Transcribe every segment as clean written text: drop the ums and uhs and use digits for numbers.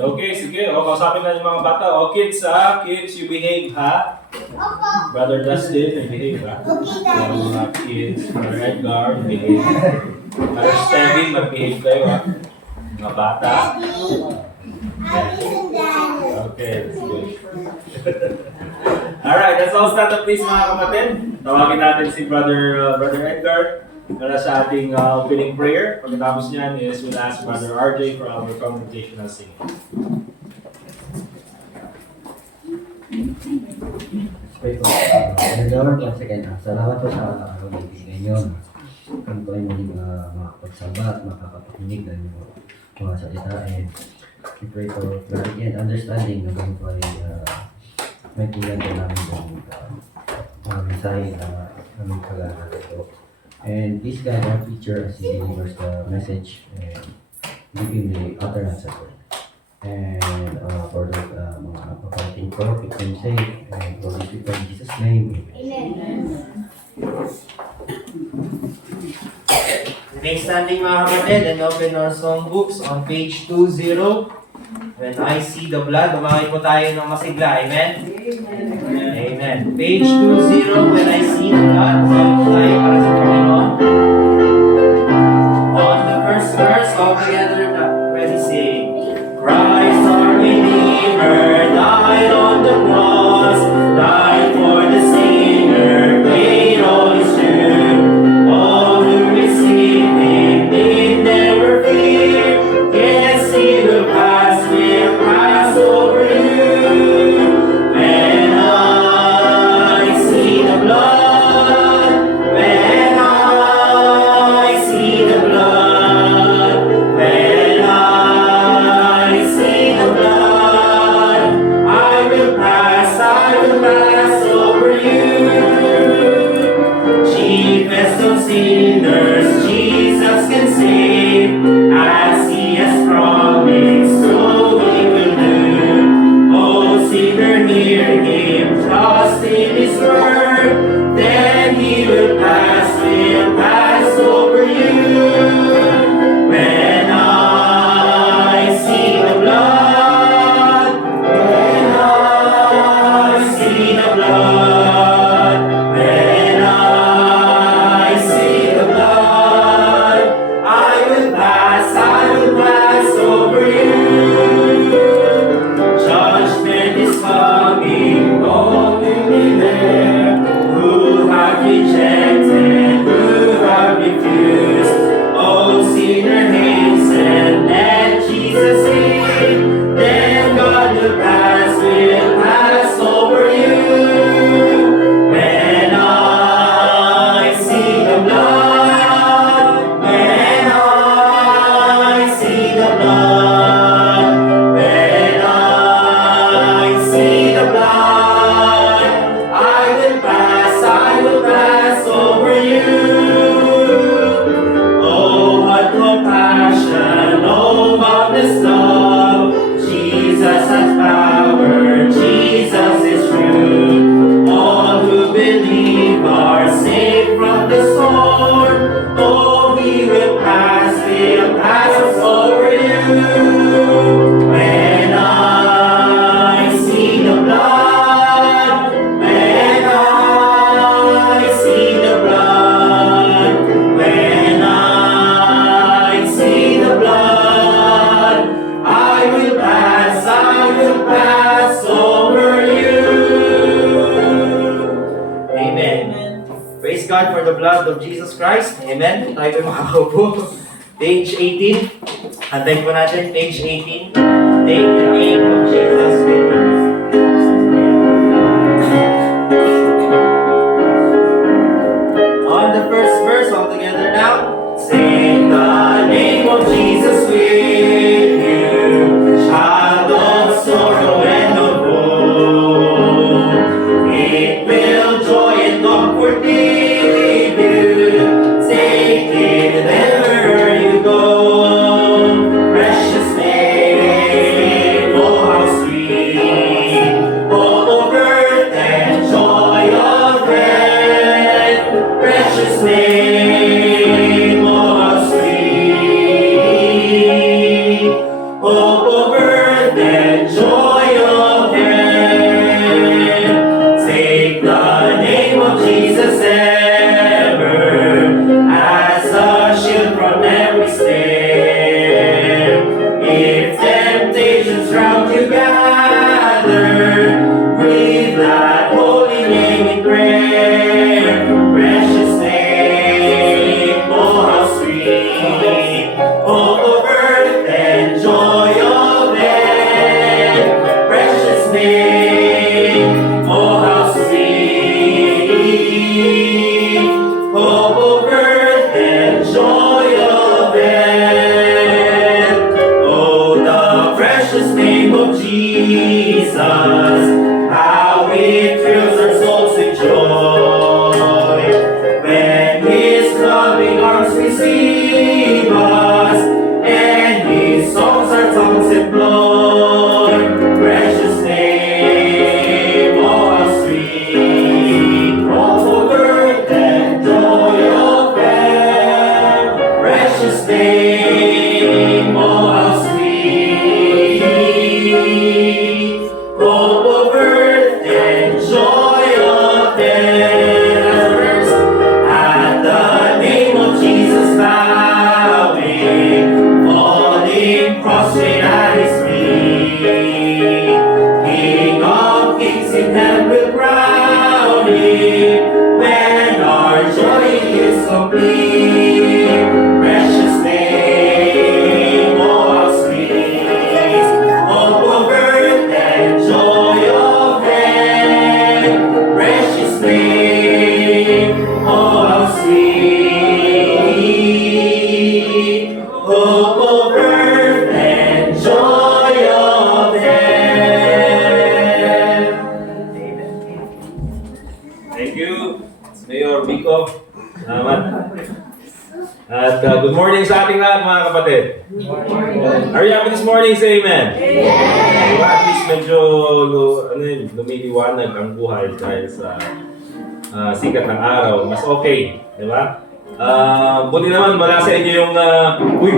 Okay, sige. O, kausapin na yung mga bata. O, kids ha. Kids, you behave ha. Brother Dustin, you behave ha. Okay, So, Daddy. mga kids, Brother Edgar, you behave. Brother Stevie, mag-behave kayo ha. Mga bata. Daddy. I listen, Daddy. Okay, that's good. Alright, let's all stand up please mga kapatid. Tawagin natin si Brother Edgar para sa ating opening prayer. Pagkatapos niyan is we'll ask Brother RJ for our congregational singing. Pray po. Once again, salamat po sa kaibigan nyo. Kung po ay muling makapagsabat, makakapakinig ng mga salita. And we pray for clarity and understanding na kung po ay maintindihan po namin ng mensahe na aming pag-aaral ito. And please guide our teacher as he delivers the message and give him the utterance of it. And for the mga paparating ko, keep them safe. And for this we pray in Jesus' name. Amen. Remain standing mga kapatid and open our song books on page 20. When I see the blood, bumakit po tayo ng masigla. Amen? Amen. Page 20, when I see the blood, bumakit po tayo para sa Panginoon. On the first verse, all together, ready, sing. Christ our Redeemer died on the cross, died for the sinner, paid all his due. All who receive him need never fear. Yes, he will pass over you. When I see the blood, when I see the blood, when I see the blood, I will pass over you. Chiefest of sinners, Jesus can save, as he has promised, so he will do. Oh, sinner, hear him, trust in his word, then he will pass over you. When I see the blood, when I see the blood, when I see the blood, I will pass over you. Judgment is coming, all will be there, who have rejected, who have refused. Oh, sinner, hasten, let Jesus in, then God will pass over you. When I see the blood, when I see the blood, when I see the blood, I will pass over you. Oh, what compassion, oh, boundless love. Jesus has power, Jesus is true. All who believe are saved from the storm. Oh, he will pass over you. When I see the blood, when I see the blood, when I see the blood, I will pass over you. Amen. Praise God for the blood of Jesus Christ. Amen. Tayo po makakaupo. Page 18. Antayin po natin. Page 18. Take the name of Jesus with you. On the first verse, all together now. Sing the name of Jesus with you, child of sorrow and of woe. It will joy and comfort give you. Take it wherever you go. Precious name, oh how sweet. name of Jesus, how it fills our souls with joy. When His loving arms receive us, and His songs our tongues employ. Precious name, oh how sweet, oh birth and joy of heaven. Precious name, oh how sweet, hope of earth and joy of heaven. At the name of Jesus bowing, falling prostrate at His feet. King of kings in heaven will crown Him when our joy is complete. Precious name, oh how sweet, hope of earth and joy of heaven. Precious name, oh how sweet, hope of earth and joy of heaven. Thank you, Mayor Vico. Salamat. At good morning sa ating lahat mga kapatid. Are you happy this morning? Say amen. Diba? At least medyo lumiliwanag ang buhay dahil sa sikat ng araw. Mas okay. Diba? Buti naman wala sa inyo yung uy,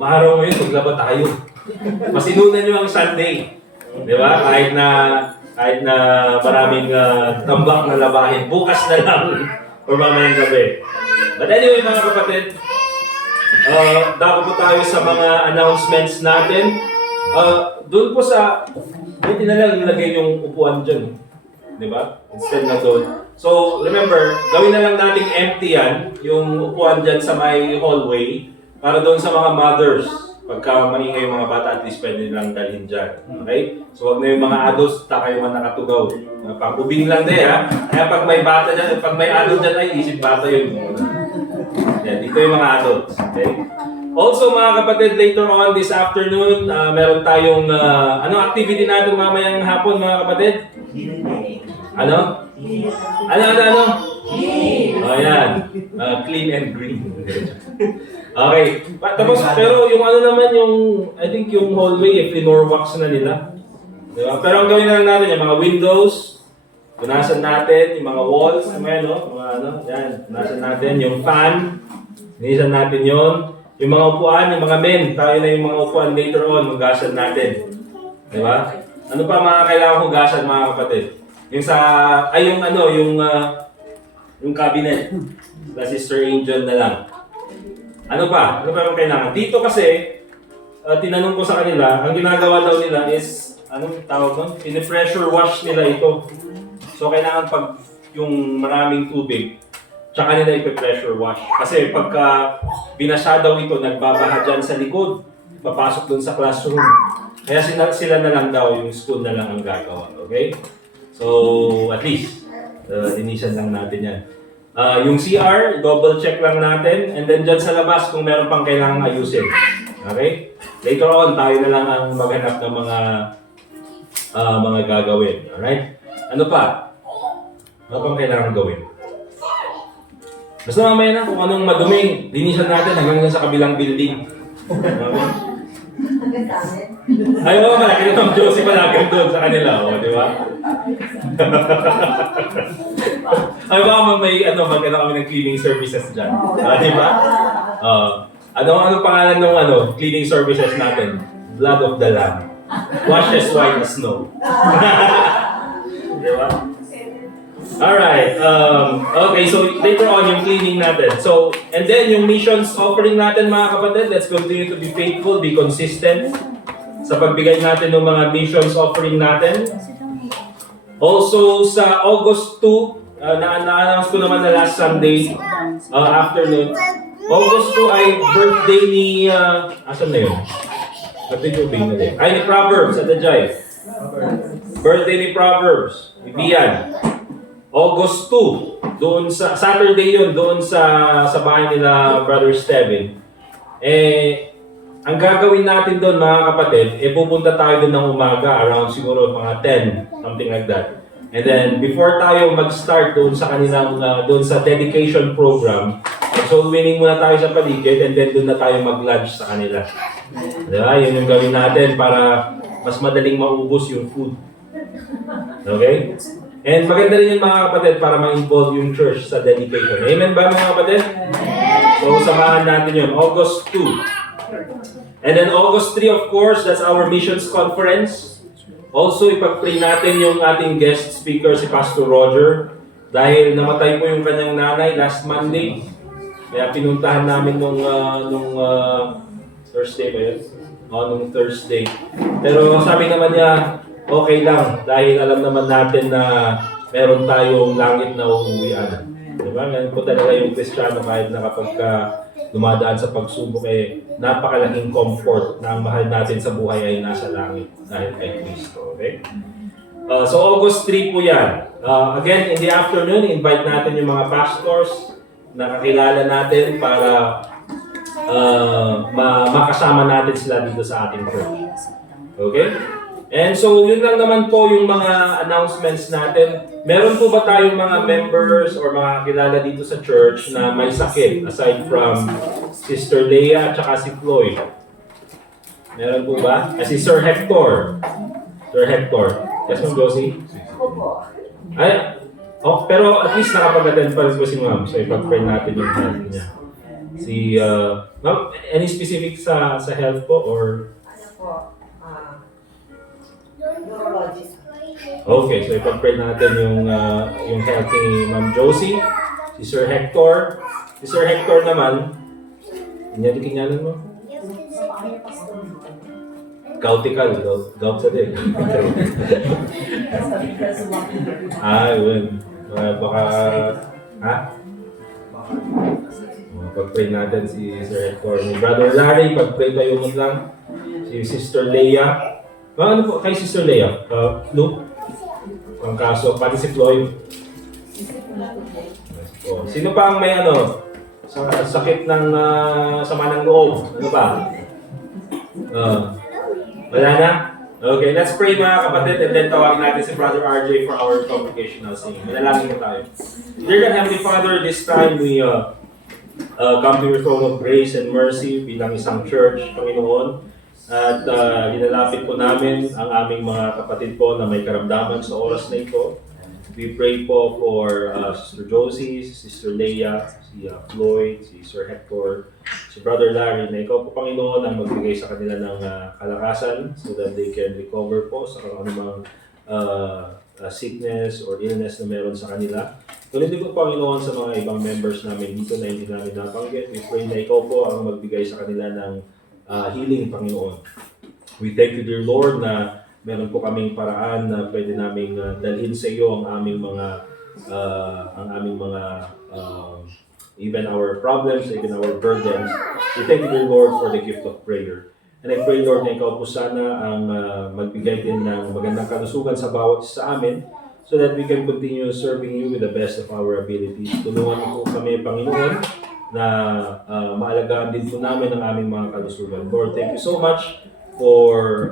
maaraw ngayon, maglaba tayo. Masinunan nyo ang Sunday. Diba? Kahit na maraming tambak na labahin, bukas na lang or mamayang gabi. But anyway mga kapatid, dako po tayo sa mga announcements natin. Doon po sa, buti na lang nilagay yung upuan dyan. Di ba? Instead na doon. So remember, gawin na lang nating empty yan, yung upuan dyan sa may hallway, para doon sa mga mothers. Pagka maingay yung mga bata, at least pwede nilang dalhin dyan. Okay? So wag na yung mga adults, kayo man nakatugaw. Pang-ubing lang din ha. Kaya pag may bata dyan, pag may adult dyan, ay isip bata yun. Yan, dito yung mga adults. Okay? Also mga kapatid, later on this afternoon, meron tayong, ano activity natin mamayang hapon mga kapatid? Ano? Ano? Oh, yan. Clean and green. Okay. Tapos, pero yung ano naman yung, I think yung hallway, floor wax na nila. Diba? Pero ang gawin na lang natin, yung mga windows, punasan natin, yung mga walls, mga yan, punasan natin, yung fan, punasan natin yon. Yung mga upuan, yung mga men, tayo na yung mga upuan later on, magasan natin. Diba? Ano pa mga kailangan hugasan mga kapatid? Yung sa, yung cabinet. Sa Sister Angel na lang. Ano pa? Ano pa yung kailangan? Dito kasi, tinanong ko sa kanila, ang ginagawa daw nila is, anong tawag doon? Pine-pressure wash nila ito. So, kailangan pag yung maraming tubig, tsaka nila ipe-pressure wash. Kasi pagka binasya daw ito, nagbabaha dyan sa likod, papasok doon sa classroom. Kaya sila na lang daw, yung school na lang ang gagawa. Okay? So, at least, linisan lang natin yan. Yung CR, double check lang natin. And then dyan sa labas, kung meron pang kailangang ayusin. Okay? Later on, tayo na lang ang maghanap ng mga gagawin. Alright? Ano pa? Ano pang kailangan gawin? Basta mamaya na kung anong maduming, linisan natin hanggang sa kabilang building. Okay? Ay, oo, malaki na Ma'am Josie palagay doon sa kanila, di ba? Ay, baka maganda kami ng cleaning services dyan. Di ba? Anong pangalan ng cleaning services natin? Blood of the Lamb. Wash as white as snow. Di ba? Alright, okay, so later on yung cleaning natin. So, and then yung missions offering natin mga kapatid, let's continue to be faithful, be consistent sa pagbigay natin ng mga missions offering natin. Also, sa August 2, na-announce ko naman na last Sunday afternoon, August 2 ay birthday ni, asan na yun? Birthday ko bing na din. Ay, ni Proverbs at the Jive. Birthday ni Proverbs, ni Bian. August 2, doon sa Saturday yun, doon sa bahay nila Brother Steven. ang gagawin natin doon mga kapatid, pupunta tayo doon ng umaga, around siguro mga 10, something like that. And then, before tayo mag-start doon sa kanilang, doon sa dedication program, so winning muna tayo sa paligid and then doon na tayo mag-lunch sa kanila. Diba? Yun yung gawin natin para mas madaling maubos yung food. Okay? And maganda rin yung mga kapatid para ma-involve yung church sa dedication. Amen ba mga kapatid? So, samahan natin yun. August 2. And then August 3, of course, that's our missions conference. Also, ipag-pray natin yung ating guest speaker, si Pastor Roger. Dahil namatay po yung kanyang nanay last Monday. Kaya pinuntahan namin nung Thursday ba yun? Nung Thursday. Pero sabi naman niya, okay lang. Dahil alam naman natin na meron tayong langit na uuwian. Diba? Ngayon po talaga yung Kristiyano kahit na kapag dumadaan sa pagsubok napakalaking comfort na ang mahal natin sa buhay ay nasa langit dahil kay Kristo. Okay? So August 3 po yan. Again, in the afternoon, invite natin yung mga pastors na kakilala natin para makasama natin sila dito sa ating church. Okay? And so, yun lang naman po yung mga announcements natin. Meron po ba tayong mga members or mga kakilala dito sa church na may sakit aside from Sister Leia at saka si Floyd? Meron po ba? Si Sir Hector. Sir Hector. Yes, Ma'am Josie? Ay, pero at least nakapag-attend pa rin po si Ma'am. So, ipag-pray natin yung health niya. Si, Ma'am, any specific sa health po or? Okay, so ipag-pray natin yung health ni Ma'am Josie, si Sir Hector. Si Sir Hector naman, kinyalan mo? Gautical, gout sa din. Yun. Baka, pag-pray natin si Sir Hector. Ni Brother Larry, pag-pray tayo mo lang. Si Sister Leia. Ano po kay Sister Leia? Luke? Ang kaso, pati si Floyd. Sino pa ang may sakit ng sama ng loob? Ano ba? Wala na? Okay, let's pray mga kapatid and then tawagin natin si Brother RJ for our congregational singing. Manalangin tayo. Dear God, Heavenly Father, this time we come to your throne of grace and mercy bilang isang church, Panginoon. At linalapit po namin ang aming mga kapatid po na may karamdaman sa oras na ito. We pray po for Sister Josie, Sister Leia, si Floyd, si Sir Hector, si Brother Larry, na ikaw po Panginoon ang magbigay sa kanila ng kalakasan so that they can recover po sa kung anumang sickness or illness na meron sa kanila. Tuloy po Panginoon sa mga ibang members namin dito na hindi namin nabanggit. We pray na ikaw po ang magbigay sa kanila ng healing, Panginoon. We thank you, dear Lord, na meron po kaming paraan na pwede naming dalhin sa iyo ang aming mga even our problems, even our burdens. We thank you, dear Lord, for the gift of prayer. And I pray, Lord, na ikaw po sana ang magbigay din ng magandang kalusugan sa bawat sa amin so that we can continue serving you with the best of our abilities. Tulungan mo po kami, Panginoon, na maalagaan din po namin ang aming mga kalusugan. Lord, thank you so much for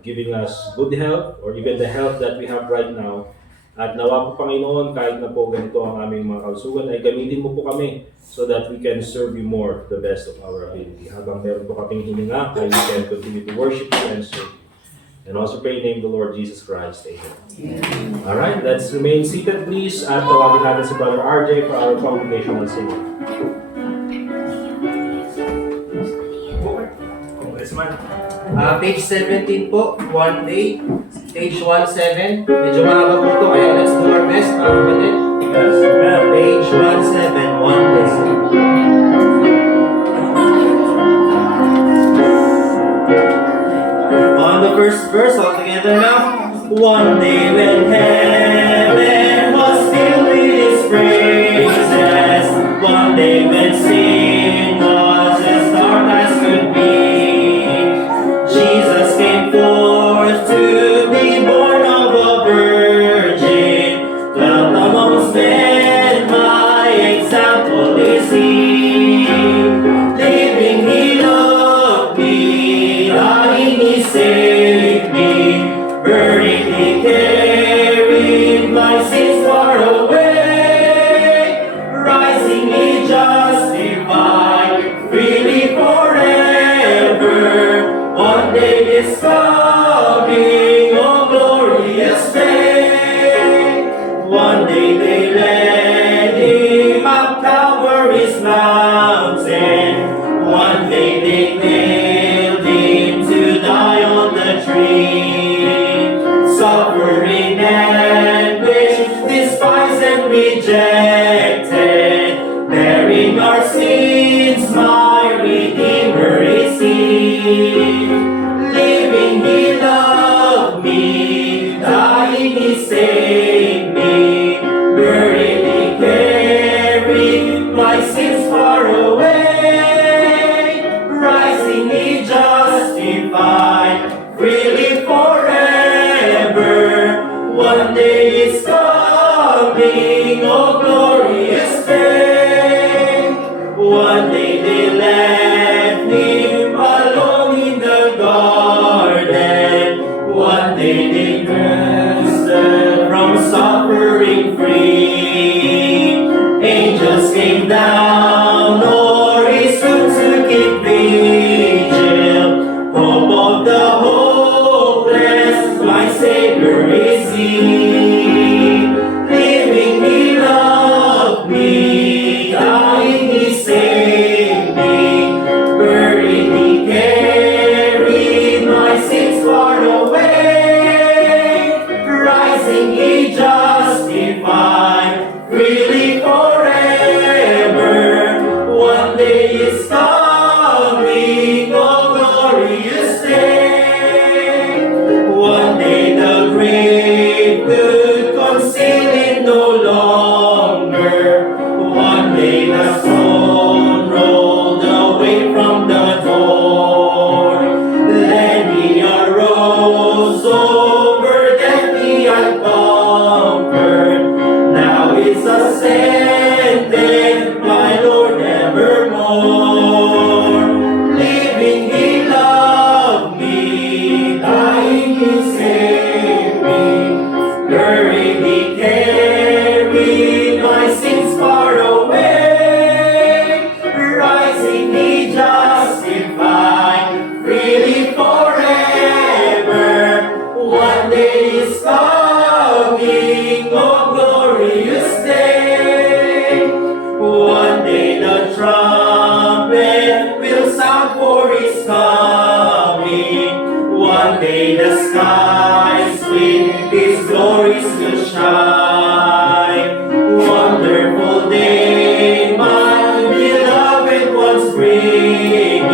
giving us good health or even the health that we have right now. At nawa po Panginoon, kahit na po ganito ang aming mga kalusugan, ay gamitin mo po kami so that we can serve you more to the best of our ability. Habang meron po kaming hininga, ay we can continue to worship you and serve you. And also pray in the name of the Lord Jesus Christ. Amen. Alright, let's remain seated please at tawagin natin si Brother RJ for our congregational singing. Page 17 po, one day. Page 17. Medyo mahaba po ito, kaya let's do our best, mga kapatid. Page 17, one day. On the first verse, all together now. One day when heaven was filled with His praises. One day when sin was as dark as could be. Jesus came forth to be born of a virgin. Dwelt amongst men, my example is He. Living He looked me rejected, bearing our sins, my Redeemer is He. Living He loved me, dying He saved me, buried He carried my sins far away, rising He justified, freely forever. One day is coming, oh glorious day. One day they left Him alone in the garden. One day they rested from suffering free. Angels came down, o'er His tomb to keep vigil. Hope of the hopeless, my Savior is He. Living He loved me, dying He saved me, buried He carried my sins far away, rising He justified, freely forever. One day is coming, oh glorious day. One day the grave could conceal it no longer. One day the stone rolled away from the door. Then He arose, over death He had conquered. Now He's ascended, my Lord evermore. Living He loved me, dying He saved me, buried He carried my sins far away, rising He justified, freely forever. One day is coming, oh glorious day. One day the trumpet will sound for His coming. One day the skies with His glories will shine. Wonderful day, my beloved ones bringing.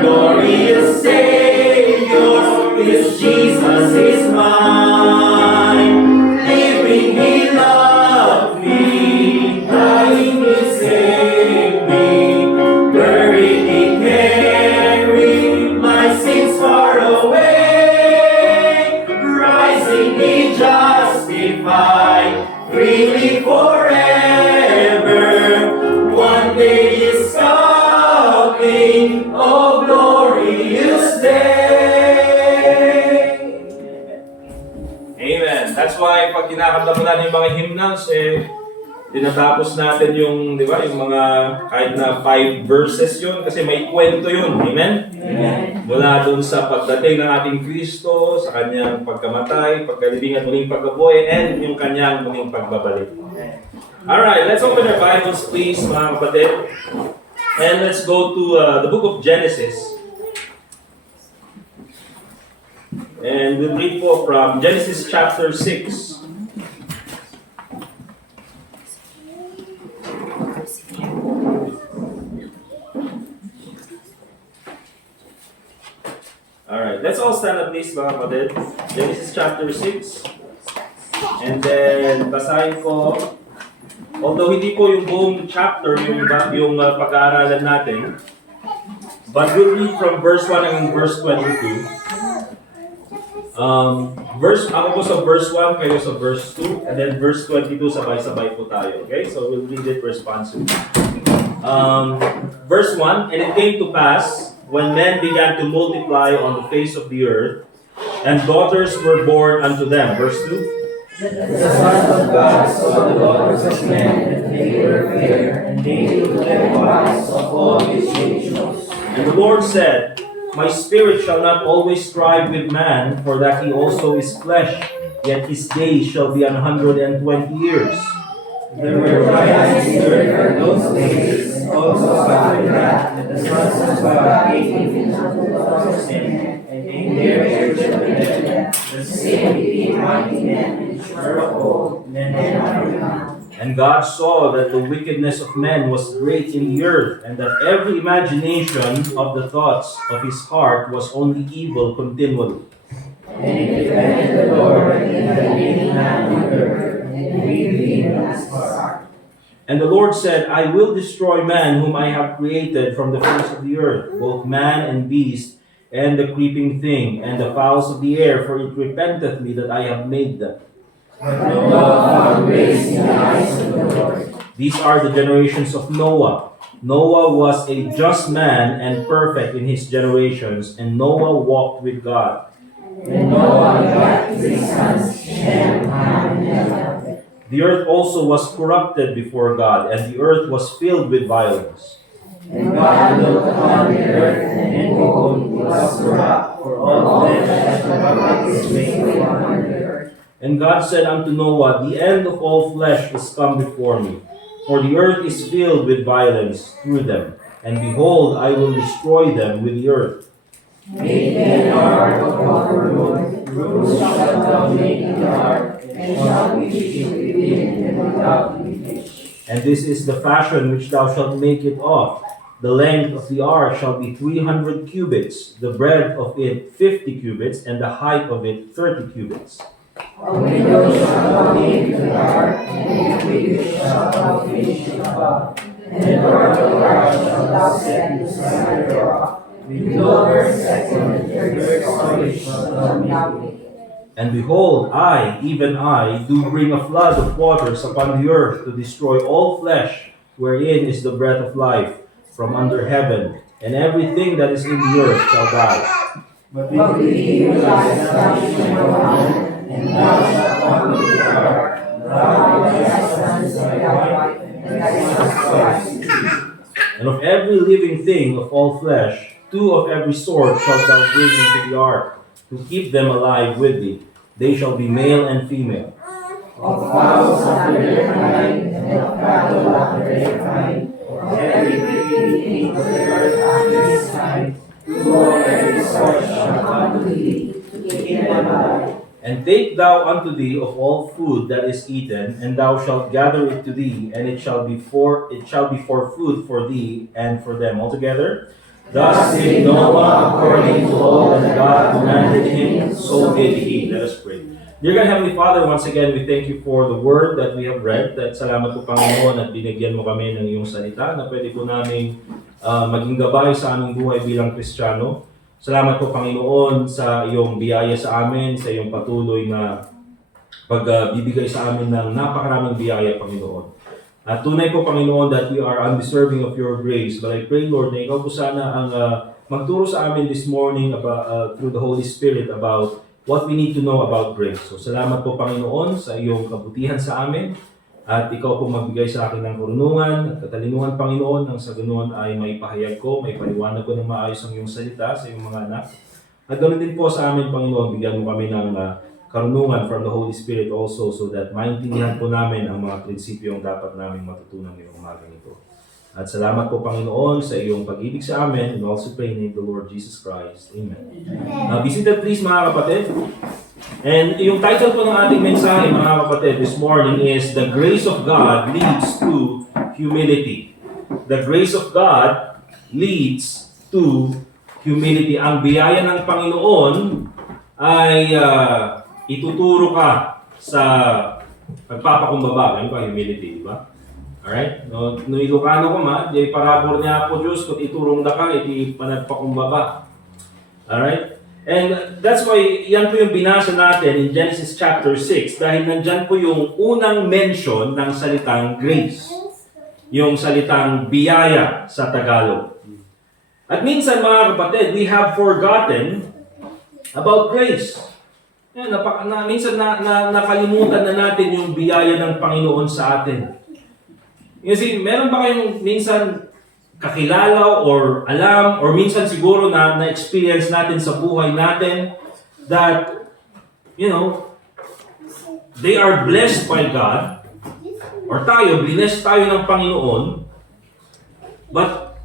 Glorious Savior, His Jesus is mine. Living He loved me, dying He saved me, buried He carried my sins far away, rising He justified, freely forever. One day is coming, oh glorious day. Amen. That's why pag kinakanta mo natin yung mga hymnals, tinatapos natin yung, di ba, yung mga kahit na 5 verses yun kasi may kwento yun. Amen? Amen. Mula dun sa pagdating ng ating Kristo, sa kanyang pagkamatay, pagkalibing at muling pagkabuhay, and yung kanyang muling pagbabalik. Alright, let's open our Bibles please, mga kapatid. And let's go to the book of Genesis. And we'll read po from Genesis chapter 6. Alright, let's all stand up please, mga kapatid. Genesis chapter 6. And then, basahin ko. Although hindi po yung buong chapter yung pag-aaralan natin, but we'll read from verse 1 hanggang verse 22. Ako po sa verse 1, kayo sa verse 2, and then verse 22, sabay-sabay po tayo. Okay? So we'll read it responsibly. Verse 1, and it came to pass, when men began to multiply on the face of the earth, and daughters were born unto them. Verse 2. The sons of God saw the daughters of men, and they were fair, and they took them wives of all his nations. And the Lord said, My spirit shall not always strive with man, for that he also is flesh, yet his days shall be 120 years. There were giants in the earth in those days, and also after that, the sons of God came into the daughters of sin, and in their children, the same became mighty men, which were of old, And God saw that the wickedness of men was great in the earth, and that every imagination of the thoughts of his heart was only evil continually. And the Lord said, I will destroy man whom I have created from the face of the earth, both man and beast, and the creeping thing, and the fowls of the air, for it repenteth me that I have made them. These are the generations of Noah. Noah was a just man and perfect in his generations, and Noah walked with God. The earth also was corrupted before God, and the earth was filled with violence. And God looked upon the earth, and behold, it was corrupt, for all flesh hath corrupted his way upon the earth. And God said unto Noah, the end of all flesh is come before me, for the earth is filled with violence through them. And behold, I will destroy them with the earth. Make thee an ark of wood, rules shalt thou make the ark, and shalt be fitted within and without be pitched. And this is the fashion which thou shalt make it of. The length of the ark shall be 300 cubits, the breadth of it 50 cubits, and the height of it 30 cubits. A window shalt thou make to the ark, and the window shalt thou finish it above. And the door of the ark shalt thou set beside the rock. With lower, second, and third story shalt thou make it. And behold, I, even I, do bring a flood of waters upon the earth to destroy all flesh, wherein is the breath of life, from under heaven, and everything that is in the earth shall die. But with thee will I establish my covenant, and thou shalt come with the ark, thou and thy sons and thy wife, and thy sons' wives. And of every living thing of all flesh, 2 of every sort shalt thou bring into the ark, to keep them alive with thee. They shall be male and female. Of fowls after their kind, and of cattle after their kind, of every creeping thing of the earth after his kind, 2 of every sort shall come to thee, to keep them alive. And take thou unto thee of all food that is eaten, and thou shalt gather it to thee, and it shall be for food for thee and for them altogether. Thus did Noah according to all that God commanded him, so did he. Let us pray. Dear God, Heavenly Father, once again, we thank you for the word that we have read. At salamat po, Panginoon, at binigyan mo kami ng iyong salita na pwede po namin maging gabay sa aming buhay bilang Kristiyano. Salamat po, Panginoon, sa iyong biyaya sa amin, sa iyong patuloy na pagbibigay sa amin ng napakaraming biyaya, Panginoon. At tunay po, Panginoon, that we are undeserving of your grace. But I pray, Lord, na ikaw po sana ang magturo sa amin this morning about, through the Holy Spirit about what we need to know about grace. So salamat po, Panginoon, sa iyong kabutihan sa amin. At ikaw po magbigay sa akin ng karunungan at katalinuhan, Panginoon, nang sa ganoon ay maipahayag ko, may paliwanag ko ng maayos ang iyong salita sa iyong mga anak. At ganoon din po sa amin, Panginoon, bigyan mo kami ng karunungan from the Holy Spirit also so that maintindihan po namin ang mga prinsipyong dapat namin matutunan ngayong umagang ito. At salamat po, Panginoon, sa iyong pag-ibig sa amin, and also pray in the Lord Jesus Christ. Amen. Be seated please, mga kapatid. And yung title po ng ating mensahe, mga kapatid, this morning is The Grace of God Leads to Humility. The grace of God leads to humility. Ang biyaya ng Panginoon ay ituturo ka sa pagpapakumbaba. Yan pa, humility, di ba? Alright? No Ilocano ko di parabor niya ako Diyos, kung iturong da ka, iti panagpakumbaba. Alright? And that's why, yan po yung binasa natin in Genesis chapter 6, dahil nandyan po yung unang mention ng salitang grace. Yung salitang biyaya sa Tagalog. At minsan, mga kapatid, we have forgotten about grace. Yan, minsan nakalimutan na natin yung biyaya ng Panginoon sa atin. Kasi meron ba kayong minsan kakilala or alam or minsan siguro na-experience natin sa buhay natin that, they are blessed by God or blessed tayo ng Panginoon, but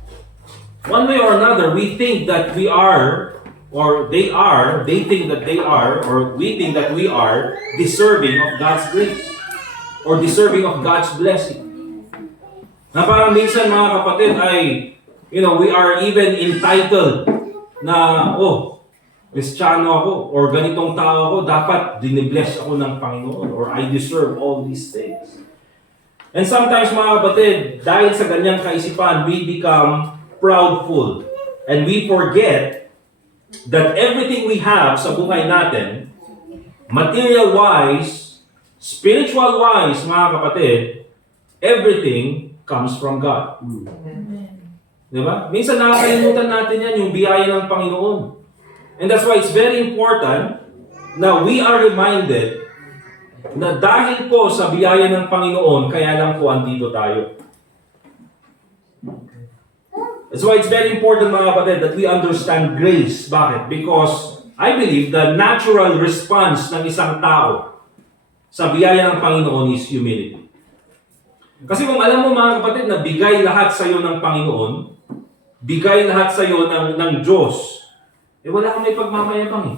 one way or another, we think that we are or they think that they are or we think that we are deserving of God's grace. or deserving of God's blessing. Na parang minsan mga kapatid ay, we are even entitled na, Kristiyano ako, or ganitong tao ako, dapat dinibless ako ng Panginoon, or I deserve all these things. And sometimes mga kapatid, dahil sa ganyang kaisipan, we become proudful. And we forget that everything we have sa buhay natin, material-wise, spiritual-wise, mga kapatid, everything comes from God. Diba? Minsan nakakalimutan natin yan, yung biyaya ng Panginoon. And that's why it's very important na we are reminded na dahil po sa biyaya ng Panginoon, kaya lang po andito tayo. That's why it's very important mga kapatid that we understand grace. Bakit? Because I believe the natural response ng isang tao sa biyaya ng Panginoon is humility. Kasi kung alam mo mga kapatid na bigay lahat sa iyo ng Panginoon, bigay lahat sa iyo ng Diyos, wala kang may pagmamayabang eh.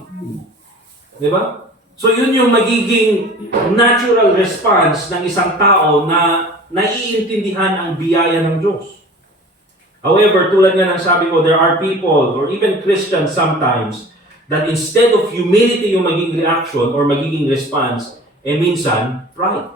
Di ba? So yun yung magiging natural response ng isang tao na naiintindihan ang biyaya ng Diyos. However, tulad nga ng sabi ko, there are people, or even Christians sometimes, that instead of humility yung magiging reaction or magiging response, minsan, pride.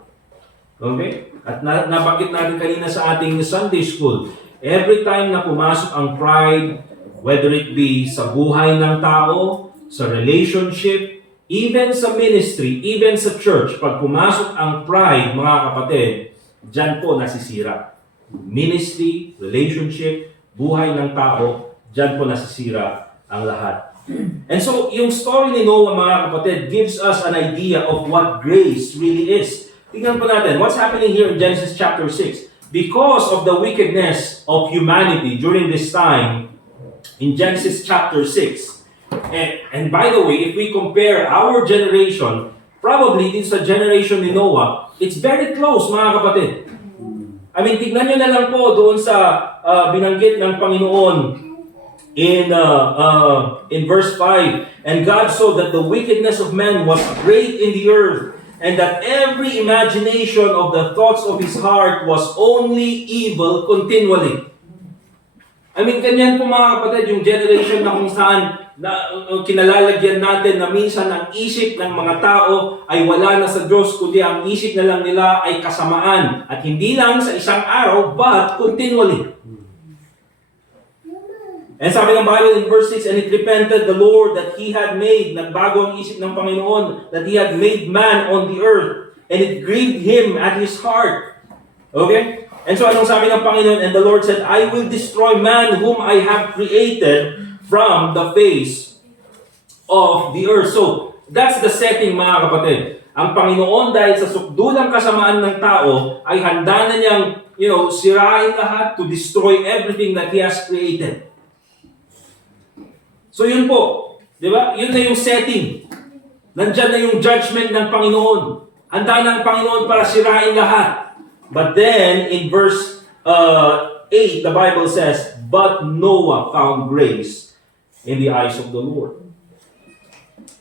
Okay? At nabanggit natin kanina sa ating Sunday school, every time na pumasok ang pride, whether it be sa buhay ng tao, sa relationship, even sa ministry, even sa church, pag pumasok ang pride, mga kapatid, dyan po nasisira. Ministry, relationship, buhay ng tao, dyan po nasisira ang lahat. And so, yung story ni Noah, mga kapatid, gives us an idea of what grace really is. Tingnan po natin, what's happening here in Genesis chapter 6? Because of the wickedness of humanity during this time, in Genesis chapter 6. And by the way, if we compare our generation, probably din sa generation ni Noah, it's very close mga kapatid. I mean, tignan nyo na lang po doon sa binanggit ng Panginoon in verse 5. And God saw that the wickedness of man was great in the earth, and that every imagination of the thoughts of his heart was only evil continually. I mean, ganyan po mga kapatid, yung generation na kung saan kinalalagyan natin na minsan ang isip ng mga tao ay wala na sa Diyos, kundi ang isip na lang nila ay kasamaan. At hindi lang sa isang araw, but continually. And sabi ng Bible in verse 6, and it repented the Lord that He had made, nagbago ang isip ng Panginoon, that He had made man on the earth, and it grieved Him at His heart. Okay? And so anong sabi ng Panginoon? And the Lord said, I will destroy man whom I have created from the face of the earth. So, that's the setting mga kapatid. Ang Panginoon dahil sa sukdulang kasamaan ng tao, ay handa na niyang, sirain lahat to destroy everything that He has created. So yun po, di ba? Yun na yung setting. Nandyan na yung judgment ng Panginoon. Handa na ang Panginoon para sirain lahat. But then, in verse 8, the Bible says, but Noah found grace in the eyes of the Lord.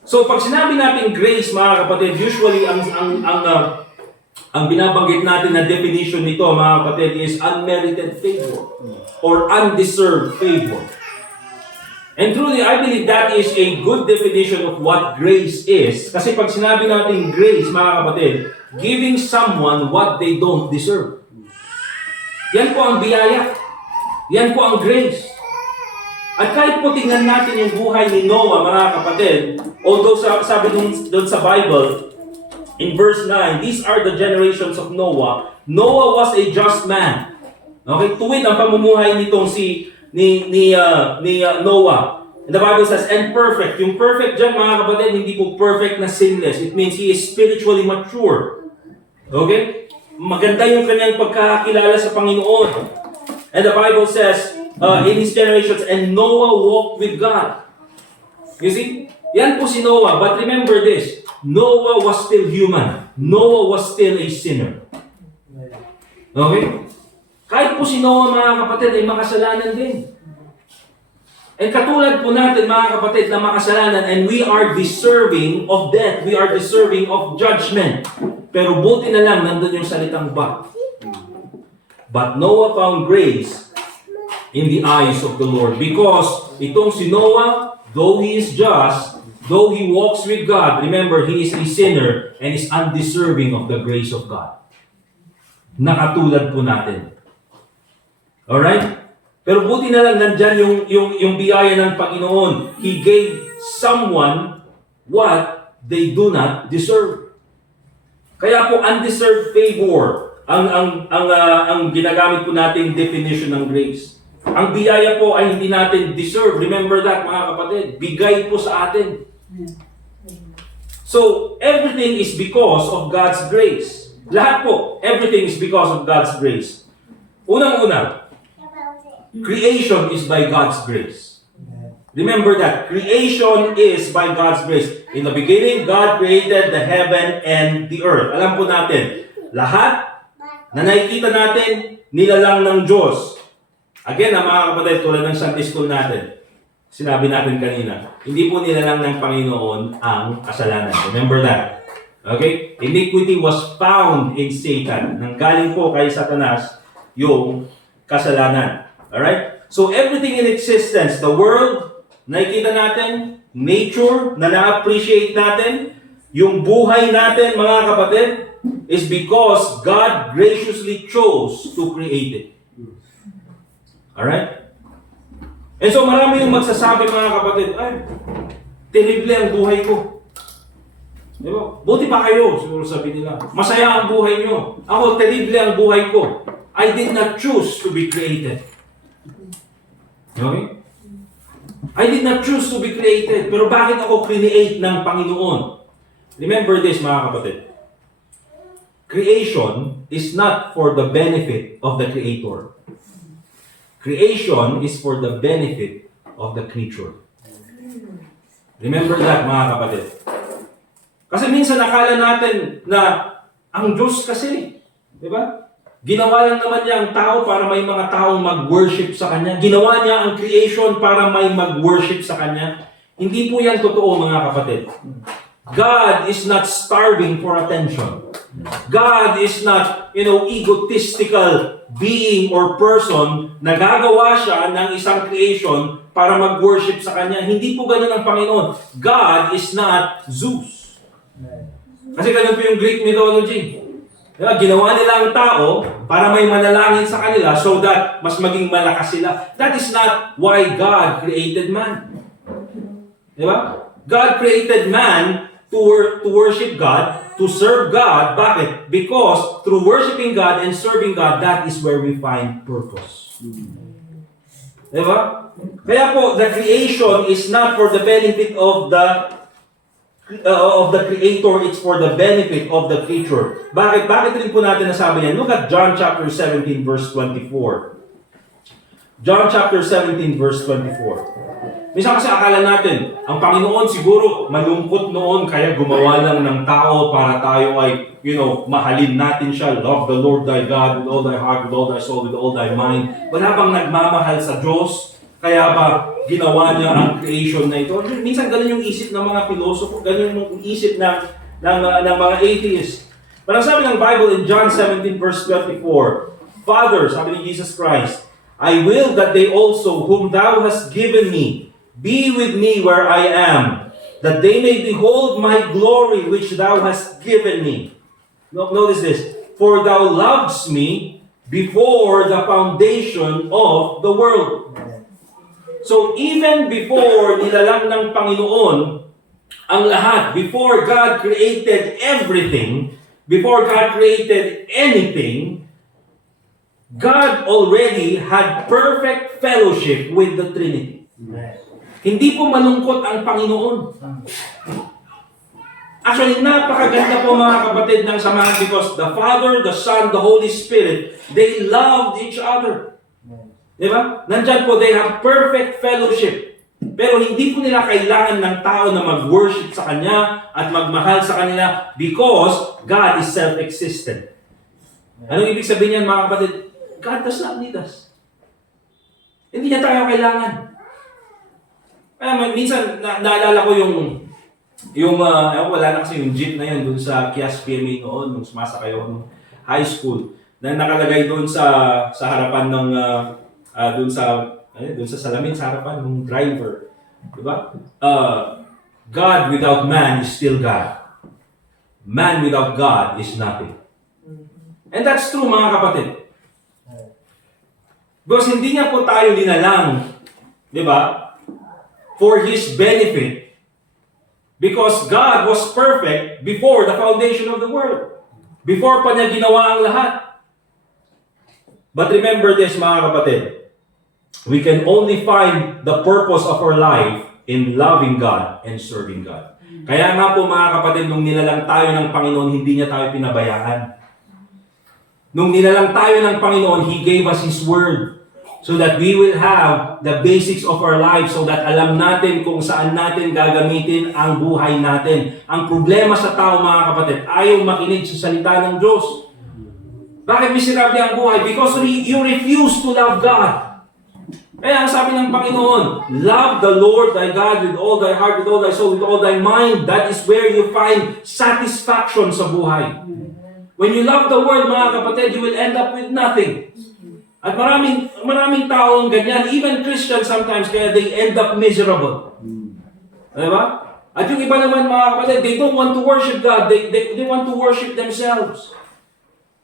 So, pag sinabi natin grace, mga kapatid, usually ang binabanggit natin na definition nito, mga kapatid, is unmerited favor or undeserved favor. And truly, I believe that is a good definition of what grace is. Kasi pag sinabi natin grace, mga kapatid, giving someone what they don't deserve. Yan po ang biyaya. Yan po ang grace. At kahit po tingnan natin yung buhay ni Noah, mga kapatid, although sabi doon sa Bible, in verse 9, these are the generations of Noah. Noah was a just man. Okay, tuwid ang pamumuhay nitong ni Noah. And the Bible says, and perfect. Yung perfect dyan, mga kapatid, hindi po perfect na sinless. It means he is spiritually mature. Okay? Maganda yung kanyang pagkakilala sa Panginoon. And the Bible says, in his generations, and Noah walked with God. You see? Yan po si Noah. But remember this, Noah was still human. Noah was still a sinner. Okay? Kahit po si Noah, mga kapatid, ay makasalanan din. And katulad po natin, mga kapatid, na makasalanan, and we are deserving of death. We are deserving of judgment. Pero buti na lang, nandun yung salitang but. But Noah found grace in the eyes of the Lord. Because itong si Noah, though he is just, though he walks with God, remember, he is a sinner and is undeserving of the grace of God. Nakatulad po natin. Alright? Pero buti na lang nandyan yung biyaya ng Panginoon. He gave someone what they do not deserve. Kaya po undeserved favor ang ginagamit po nating definition ng grace. Ang biyaya po ay hindi natin deserve. Remember that, mga kapatid. Bigay po sa atin. So, everything is because of God's grace. Lahat po, everything is because of God's grace. Unang-una, creation is by God's grace. Remember that. Creation is by God's grace. In the beginning, God created the heaven and the earth. Alam po natin, lahat na nakikita natin, nilalang ng Diyos. Again, mga kapatid, tulad ng Sunday school natin, sinabi natin kanina, hindi po nilalang ng Panginoon ang kasalanan. Remember that. Okay? Iniquity was found in Satan. Nanggaling po kay Satanas yung kasalanan. Alright? So everything in existence, the world, nakikita natin, nature, na na-appreciate natin, yung buhay natin, mga kapatid, is because God graciously chose to create it. Alright? And so marami yung magsasabi, mga kapatid, ay, terrible ang buhay ko. Di ba? Buti pa kayo, siguro sabi nila. Masaya ang buhay nyo. Ako, terrible ang buhay ko. I did not choose to be created. Okay? I did not choose to be created. Pero bakit ako create ng Panginoon? Remember this, mga kapatid. Creation is not for the benefit of the Creator. Creation is for the benefit of the creature. Remember that, mga kapatid. Kasi minsan nakala natin na ang Diyos kasi, di ba? Ginawa lang naman niya ang tao para may mga taong mag-worship sa Kanya. Ginawa niya ang creation para may mag-worship sa Kanya. Hindi po yan totoo, mga kapatid. God is not starving for attention. God is not, egotistical being or person na gagawa siya ng isang creation para mag-worship sa Kanya. Hindi po ganun ang Panginoon. God is not Zeus. Kasi ganun po yung Greek mythology. Diba? Ginawa nila ang tao para may manalangin sa kanila so that mas maging malakas sila. That is not why God created man. Diba? God created man to worship God, to serve God. Bakit? Because through worshiping God and serving God, that is where we find purpose. Diba? Kaya po, the creation is not for the benefit of the Creator, it's for the benefit of the creature. Bakit? Bakit rin po natin nasabi yan? Look at John chapter 17 verse 24. John chapter 17 verse 24. Minsan kasi akala natin, ang Panginoon siguro malungkot noon kaya gumawa lang ng tao para tayo ay, mahalin natin siya. Love the Lord thy God with all thy heart, with all thy soul, with all thy mind. Wala bang nagmamahal sa Diyos? Kaya ba ginawa niya ang creation na ito? Minsan ganun yung isip ng mga pilosofo, ganun yung isip ng mga atheists. Pero sabi ng Bible in John 17 verse 24, Father, sabi ni Jesus Christ, I will that they also whom thou hast given me be with me where I am, that they may behold my glory which thou hast given me. Notice this, for thou lovest me before the foundation of the world. So even before nilalang ng Panginoon ang lahat, before God created everything, before God created anything, God already had perfect fellowship with the Trinity. Hindi po malungkot ang Panginoon. Actually, napakaganda po, mga kapatid, ng samahan because the Father, the Son, the Holy Spirit, they loved each other. Diba? Nandyan po, they have perfect fellowship. Pero hindi po nila kailangan ng tao na mag-worship sa Kanya at magmahal sa kanila because God is self-existent. Anong ibig sabihin niyan, mga kapatid? God does not need us. Hindi niya tayo kailangan. Kaya minsan, naalala ko wala na kasi yung jeep na yun doon sa Kias PMA noon, nung sumasakay ako nung high school, na nakalagay doon sa harapan ng, doon sa salamin, sa harapan ng driver. Diba? God without man is still God. Man without God is nothing. And that's true, mga kapatid. Because hindi niya po tayo dinalang, di ba, for His benefit. Because God was perfect before the foundation of the world. Before pa niya ginawa ang lahat. But remember this, mga kapatid. We can only find the purpose of our life in loving God and serving God. Kaya nga po, mga kapatid, nung nilalang tayo ng Panginoon, hindi niya tayo pinabayaan. Nung nilalang tayo ng Panginoon, He gave us His Word so that we will have the basics of our life, so that alam natin kung saan natin gagamitin ang buhay natin. Ang problema sa tao, mga kapatid, ayaw makinig sa salita ng Diyos. Bakit miserable ang buhay? Because you refuse to love God. Kaya ang sabi ng Panginoon, love the Lord thy God with all thy heart, with all thy soul, with all thy mind. That is where you find satisfaction sa buhay. When you love the world, mga kapatid, you will end up with nothing. At maraming tao ang ganyan, even Christians sometimes, kaya they end up miserable. Diba? At yung iba naman, mga kapatid, they don't want to worship God, they want to worship themselves.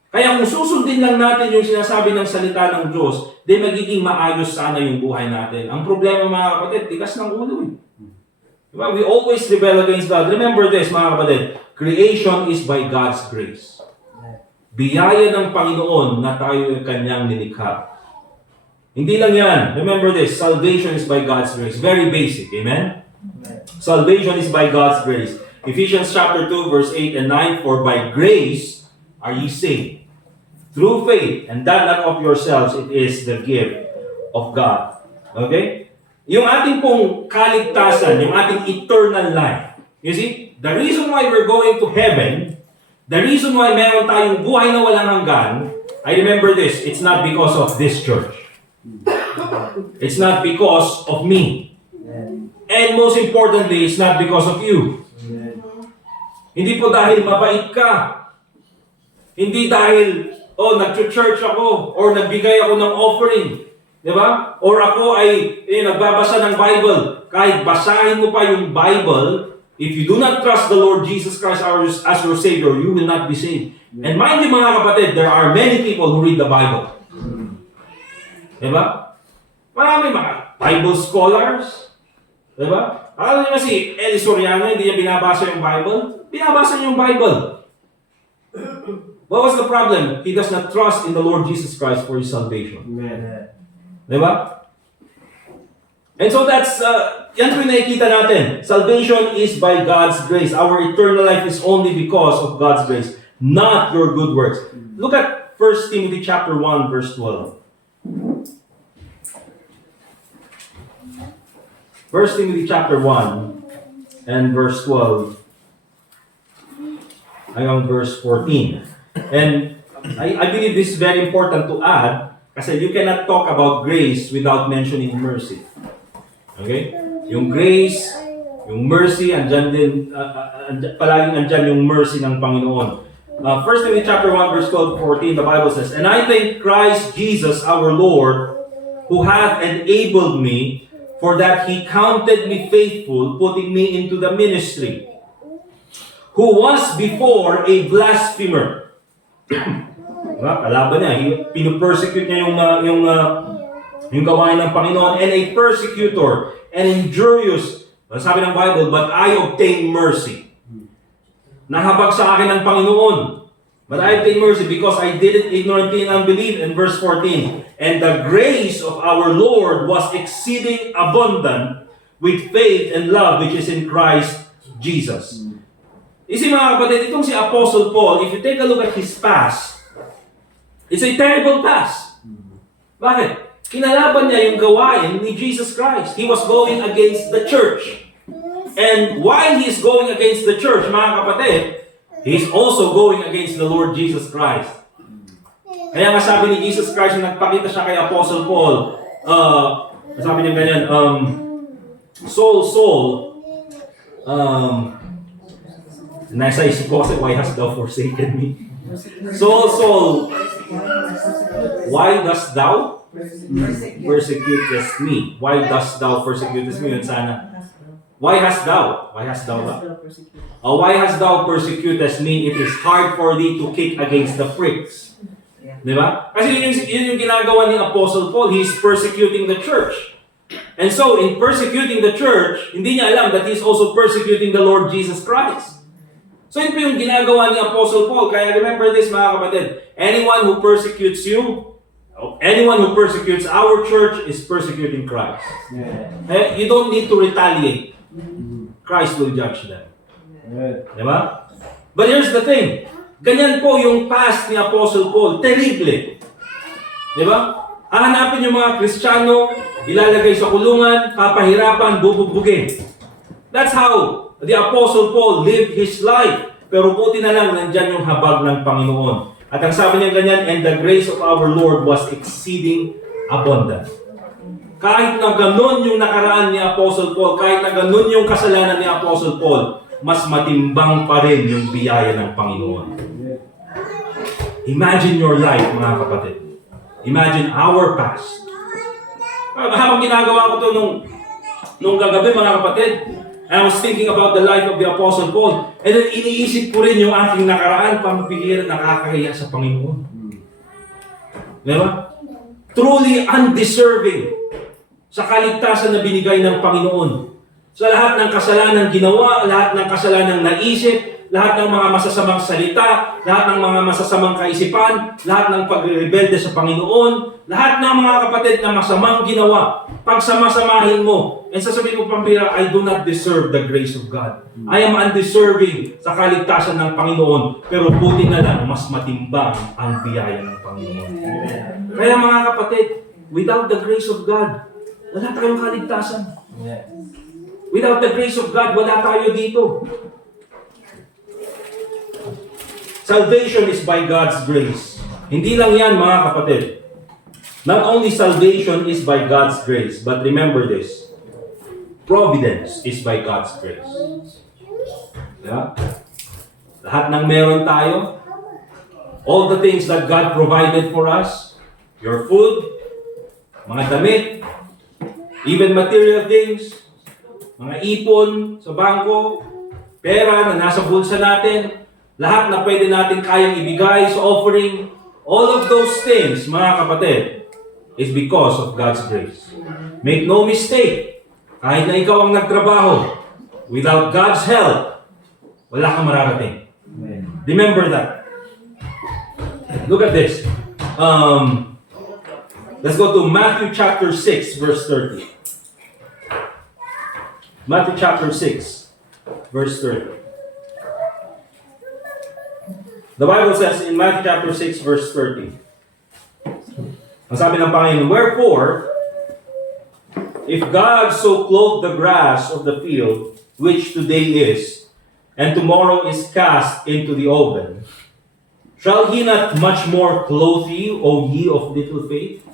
Kaya kung susundin lang natin yung sinasabi ng salita ng Diyos, di magiging maayos sana yung buhay natin. Ang problema, mga kapatid, tigas ng ulo eh. Diba? We always rebel against God. Remember this, mga kapatid, creation is by God's grace. Biyaya ng Panginoon na tayo yung Kanyang nilikha. Hindi lang yan. Remember this, salvation is by God's grace. Very basic, amen? Salvation is by God's grace. Ephesians chapter 2, verse 8 and 9, for by grace are ye saved, through faith, and that not of yourselves, it is the gift of God. Okay? Yung ating pong kaligtasan, yung ating eternal life. You see, the reason why we're going to heaven, the reason why meron tayong buhay na walang hanggan, I remember this, it's not because of this church. It's not because of me. And most importantly, it's not because of you. Hindi po dahil mabait ka. Hindi dahil, nag-church ako, or nagbigay ako ng offering. Diba? Or ako ay nagbabasa ng Bible. Kahit basahin mo pa yung Bible, if you do not trust the Lord Jesus Christ as your Savior, you will not be saved. And mind you, mga kapatid, there are many people who read the Bible. Diba? Marami mga Bible scholars. Diba? Alam niyo si Eli Soriano, hindi niya binabasa yung Bible? Binabasa niya yung Bible. What was the problem? He does not trust in the Lord Jesus Christ for his salvation. Amen. Diba? And so that's, yan po yung nakikita natin. Salvation is by God's grace. Our eternal life is only because of God's grace, not your good works. Look at 1 Timothy chapter 1, verse 12. 1 Timothy chapter 1 and verse 12 hanggang verse 14. And I believe this is very important to add kasi you cannot talk about grace without mentioning mercy. Okay? Yung grace, yung mercy, andyan din, palaging andyan yung mercy ng Panginoon. 1 Timothy chapter 1 verse 12-14, the Bible says, and I thank Christ Jesus our Lord, who hath enabled me, for that He counted me faithful, putting me into the ministry, who was before a blasphemer. Diba? Kalaban niya, pinupersecute niya yung gawain ng Panginoon, and a persecutor, and injurious, sabi ng Bible, but I obtained mercy. Nahabag sa akin ng Panginoon. But I obtained mercy because I did it ignorantly and unbelief. In verse 14, and the grace of our Lord was exceeding abundant with faith and love which is in Christ Jesus. Isi mga kapatid, itong si Apostle Paul, if you take a look at his past, it's a terrible past. Bakit? Kinalaban niya yung gawain ni Jesus Christ. He was going against the church. And while he is going against the church, mga kapatid, he's also going against the Lord Jesus Christ. Kaya nga sabi ni Jesus Christ, nagpakita siya kay Apostle Paul, sabi niya ganyan, Saul, Saul, Nasa isip ko kasi, why hast thou forsaken me? Saul, Saul, why dost thou persecutest me? Why dost thou persecutest me? Yun sana. Why hast thou? Why hast thou ba? Why hast thou persecutest me? It is hard for thee to kick against the pricks. Di ba? Kasi yun yung ginagawa ni Apostle Paul. He's persecuting the church. And so, in persecuting the church, hindi niya alam that he's also persecuting the Lord Jesus Christ. So, yun po yung ginagawa ni Apostle Paul. Kaya remember this, mga kapatid. Anyone who persecutes you, anyone who persecutes our church is persecuting Christ. You don't need to retaliate. Christ will judge them. Diba? But here's the thing. Ganyan po yung past ni Apostle Paul. Terrible. Diba? Hahanapin yung mga Kristiyano, ilalagay sa kulungan, papahirapan, bubugbugin. That's how the Apostle Paul lived his life. Pero buti na lang, nandyan yung habag ng Panginoon. At ang sabi niya ganyan, and the grace of our Lord was exceeding abundant. Kahit na ganun yung nakaraan ni Apostle Paul, kahit na ganun yung kasalanan ni Apostle Paul, mas matimbang pa rin yung biyaya ng Panginoon. Imagine your life, mga kapatid. Imagine our past. Habang ginagawa ko to nung kagabi, mga kapatid, I was thinking about the life of the Apostle Paul, and then iniisip ko rin yung aking nakaraan, pampigilan, nakakahiya sa Panginoon. Diba? Truly undeserving sa kaligtasan na binigay ng Panginoon. Sa lahat ng kasalanan ginawa, lahat ng kasalanan naisip, lahat ng mga masasamang salita, lahat ng mga masasamang kaisipan, lahat ng pagre-rebelde sa Panginoon, lahat ng mga kapatid na masamang ginawa, pagsamasamahin mo, and sasabihin mo, Pampira, I do not deserve the grace of God. I am undeserving sa kaligtasan ng Panginoon, pero buti na lang, mas matimbang ang biyaya ng Panginoon. Kaya mga kapatid, without the grace of God, wala tayong kaligtasan. Without the grace of God, wala tayo dito. Salvation is by God's grace. Hindi lang yan, mga kapatid. Not only salvation is by God's grace, but remember this, providence is by God's grace. Yeah? Lahat ng meron tayo, all the things that God provided for us, your food, mga damit, even material things, mga ipon sa bangko, pera na nasa bulsa natin, lahat na pwede natin kayang ibigay sa offering, all of those things, mga kapatid, is because of God's grace. Make no mistake, kahit na ikaw ang nagtrabaho, without God's help, wala kang mararating. Remember that. Look at this. Let's go to Matthew chapter 6, verse 30. Matthew chapter 6, verse 30. The Bible says in Matthew chapter 6, verse 30. Ang sabi ng Panginoon, wherefore, if God so clothe the grass of the field, which today is, and tomorrow is cast into the oven, shall He not much more clothe you, O ye of little faith?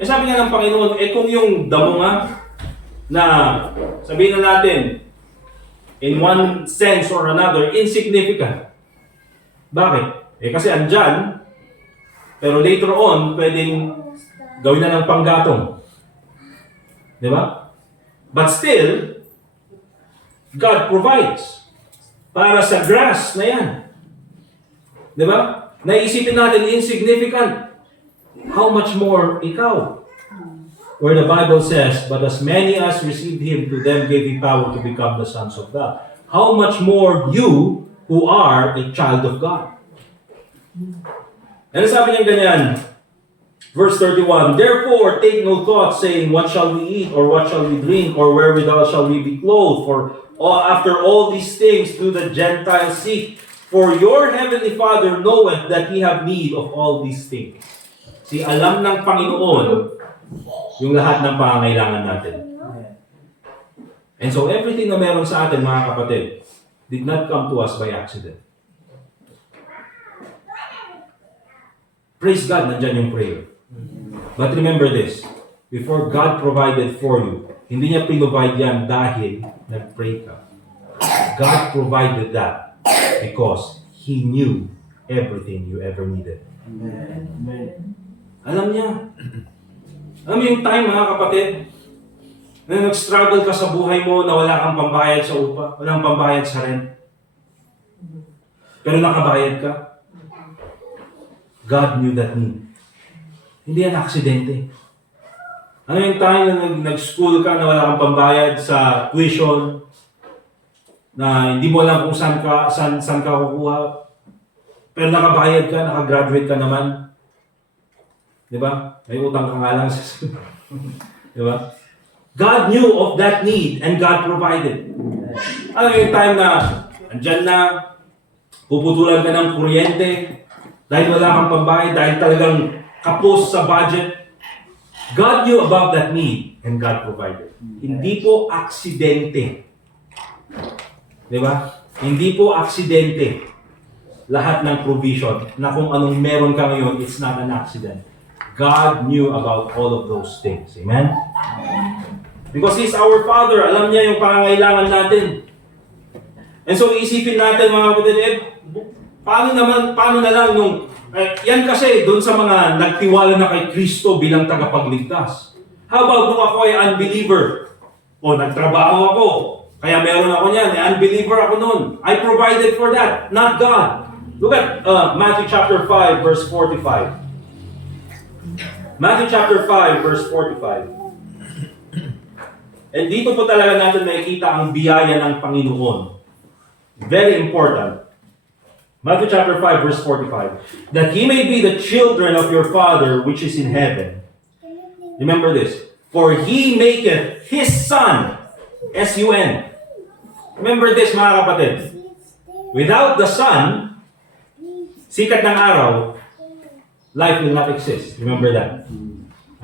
Eh sabi nga ng Panginoon, kung yung damo nga, na sabihin na natin, in one sense or another, insignificant. Bakit? Kasi andyan, pero later on, pwedeng gawin na ng panggatong. Di ba? But still, God provides para sa grass na yan. Di ba? Naisipin natin, insignificant. How much more ikaw? Where the Bible says, but as many as received Him, to them gave He power to become the sons of God. How much more you, who are a child of God. And sabi niya ganyan, verse 31, therefore take no thought, saying, what shall we eat, or what shall we drink, or wherewithal shall we be clothed? For after all these things do the Gentiles seek. For your heavenly Father knoweth that ye have need of all these things. Si alam ng Panginoon yung lahat ng pangangailangan natin. And so everything na meron sa atin, mga kapatid, did not come to us by accident. Praise God, nandyan yung prayer. But remember this, before God provided for you, hindi niya pinrovide yan dahil nag-pray ka. God provided that Because He knew everything you ever needed. Amen. Alam niya. Alam mo yung time, mga kapatid, na nag-struggle ka sa buhay mo na wala kang pambayad sa upa, walang pambayad sa rent. Pero nakabayad ka. God knew that need. Hindi yan aksidente. Ano yung time na nag-school ka na wala kang pambayad sa tuition, na hindi mo alam kung saan ka kukuha, pero nakabayad ka, nakagraduate ka naman. Di ba? May utang ka nga lang sa di ba? God knew of that need and God provided. Ano yung time na andyan na, puputulan ka ng kuryente dahil wala kang pambayad, dahil talagang kapos sa budget. God knew about that need and God provided. Hindi po aksidente. Di ba? Hindi po aksidente lahat ng provision na kung anong meron ka ngayon, it's not an accident. God knew about all of those things. Amen? Because He's our Father. Alam niya yung pangangailangan natin. And so isipin natin, mga kapatid, paano na lang nung, yan kasi doon sa mga nagtiwala na kay Kristo bilang tagapagligtas. How about nung ako ay unbeliever? O nagtrabaho ako, kaya meron ako niyan, unbeliever ako noon. I provided for that, not God. Look at Matthew chapter 5, verse 45. Matthew chapter 5, verse 45. And dito po talaga natin makikita ang biyaya ng Panginoon. Very important. Matthew chapter 5, verse 45. That ye may be the children of your Father which is in heaven. Remember this. For He maketh His sun, S-U-N. Remember this, mga kapatid. Without the sun, sikat ng araw, life will not exist. Remember that.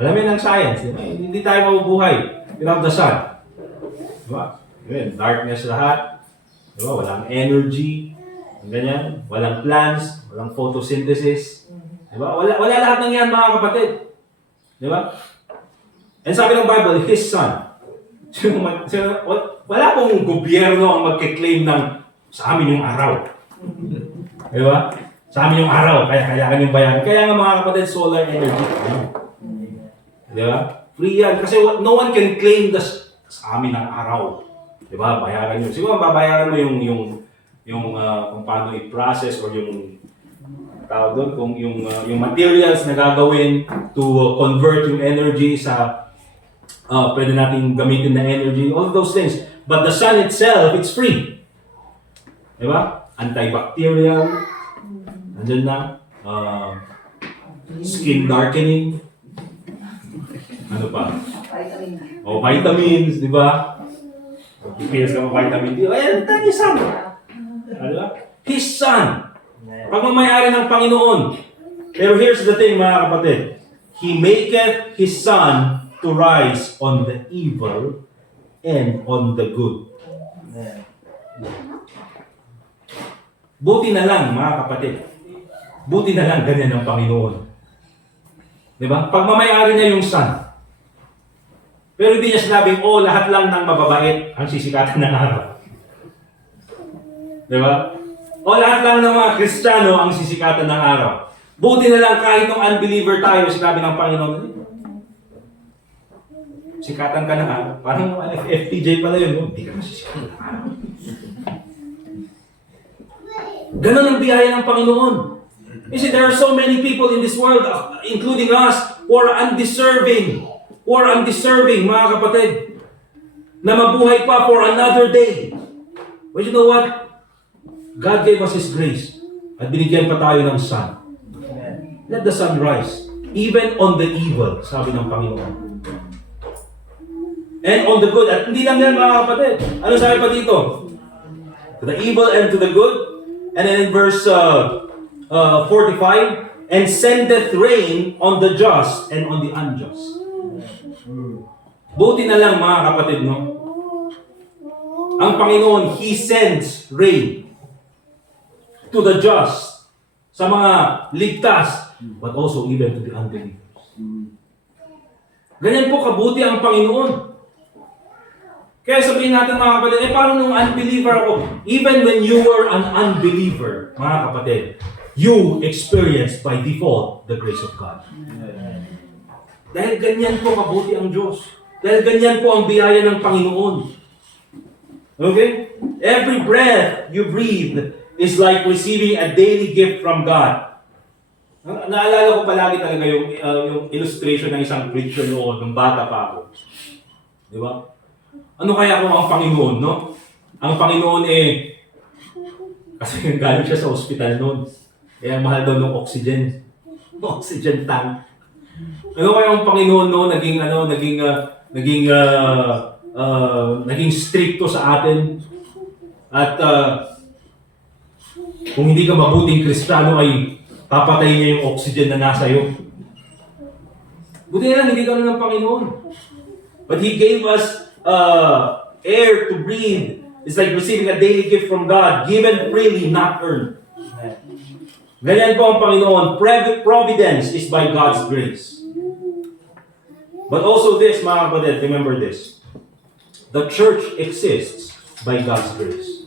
Alam mo ng science, hindi tayo mabubuhay without the sun. Diba? Darkness lahat. Diba? Walang energy. Ganyan. Walang plants. Walang photosynthesis. Diba? Wala lahat ng yan, mga kapatid. Diba? And sabi ng Bible, His Son. Wala pong gobyerno ang magkiklaim ng sa amin yung araw. Diba? Sa amin yung araw, kaya kailangan yung bayan. Kaya nga, mga kapatid, solar energy. Diba? Free yan. Kasi no one can claim sa amin ang araw. Diba? Bayaran nyo. Siguro babayaran mo yung kung paano i-process or yung tawag doon, kung yung materials na gagawin to convert yung energy sa pwede natin gamitin na energy, all those things. But the sun itself, it's free. Diba? Antibacterial, andyan na, skin darkening, ano pa? O, vitamins, di ba? Pipils ka mo vitamin D. Ayan, thank you, son. Ano ba? His Son. Pagmamayari ng Panginoon. Pero here's the thing, mga kapatid. He maketh His Son to rise on the evil and on the good. Buti na lang, mga kapatid. Buti na lang ganyan ang Panginoon. Di ba? Pagmamayari niya yung Son. Pero hindi niya sinabing, lahat lang ng mababait ang sisikatan ng araw. Di ba? Lahat lang ng mga Kristiyano ang sisikatan ng araw. Buti na lang kahit nung unbeliever tayo, sinabi ng Panginoon, sikatan ka ng araw. Parang FTJ pala yun, hindi ka masisikatan ng araw. Ganon ang biyaya ng Panginoon. You see, there are so many people in this world, including us, who are undeserving, mga kapatid, na mabuhay pa for another day. But you know what? God gave us His grace at binigyan pa tayo ng sun. Let the sun rise, even on the evil, sabi ng Panginoon. And on the good. At hindi lang yan, mga kapatid. Ano sabi pa dito? To the evil and to the good. And then in verse 45, and sendeth rain on the just and on the unjust. Buti na lang, mga kapatid, no? Ang Panginoon, He sends rain to the just, sa mga ligtas, but also even to the unbelievers. Ganyan po kabuti ang Panginoon. Kaya sabihin natin mga kapatid, paano nung unbeliever ako? Even when you were an unbeliever, mga kapatid, you experienced by default the grace of God. Dahil ganyan po mabuti ang Diyos. Dahil ganyan po ang biyaya ng Panginoon. Okay? Every breath you breathe is like receiving a daily gift from God. Naalala ko palagi talaga yung illustration ng isang preacher noon, nung bata pa ako. Di ba? Ano kaya kung ang Panginoon, no? Ang Panginoon kasi galing siya sa ospital noon. Kaya mahal daw ng oxygen. Oxygen tank. Ano kaya ang Panginoon noon naging stricto sa atin? At kung hindi ka mabuting Kristiyano ay papatayin niya yung oxygen na nasa iyo. Buti na lang, hindi ka ng Panginoon. But He gave us air to breathe. It's like receiving a daily gift from God, given freely, not earned. Ganyan po ang Panginoon. Providence is by God's grace. But also this, mga kapatid, remember this. The church exists by God's grace.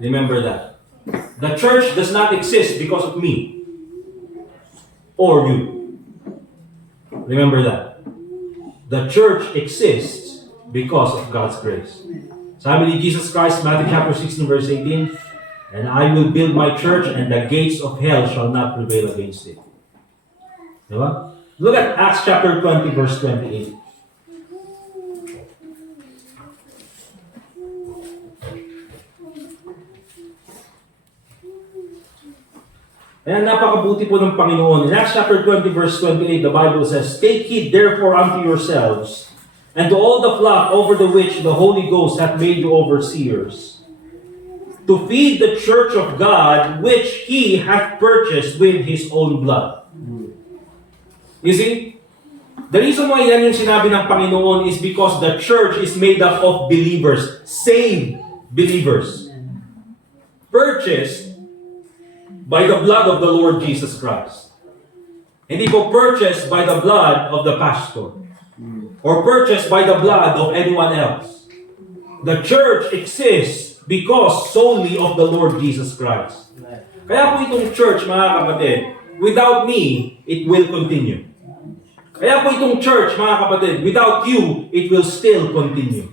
Remember that. The church does not exist because of me or you. Remember that. The church exists because of God's grace. Sabi ni Jesus Christ, Matthew chapter 16 verse 18, and I will build my church and the gates of hell shall not prevail against it. Diba? Look at Acts chapter 20 verse 28. Ayan, napakabuti po ng Panginoon. In Acts chapter 20 verse 28, the Bible says, take heed therefore unto yourselves, and to all the flock over the which the Holy Ghost hath made you overseers, to feed the church of God, which He hath purchased with His own blood. You see? The reason why yan yung sinabi ng Panginoon is because the church is made up of believers, saved believers, purchased by the blood of the Lord Jesus Christ. Hindi po purchased by the blood of the pastor or purchased by the blood of anyone else. The church exists because solely of the Lord Jesus Christ. Kaya po itong church, mga kapatid, without me, it will continue. Kaya po itong church, mga kapatid, without you, it will still continue.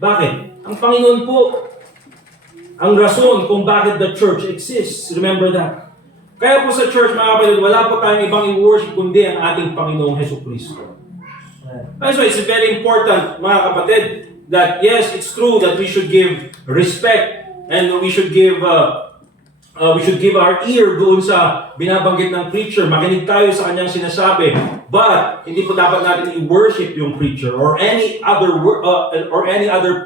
Bakit? Ang Panginoon po ang rason kung bakit the church exists. Remember that. Kaya po sa church, mga kapatid, wala po tayong ibang i-worship kundi ang ating Panginoong Jesucristo. That's why it's very important, mga kapatid, that yes, it's true that we should give respect and we should give our ear doon sa binabanggit ng preacher. Makinig tayo sa kanyang sinasabi. But hindi po dapat natin i-worship yung preacher or any other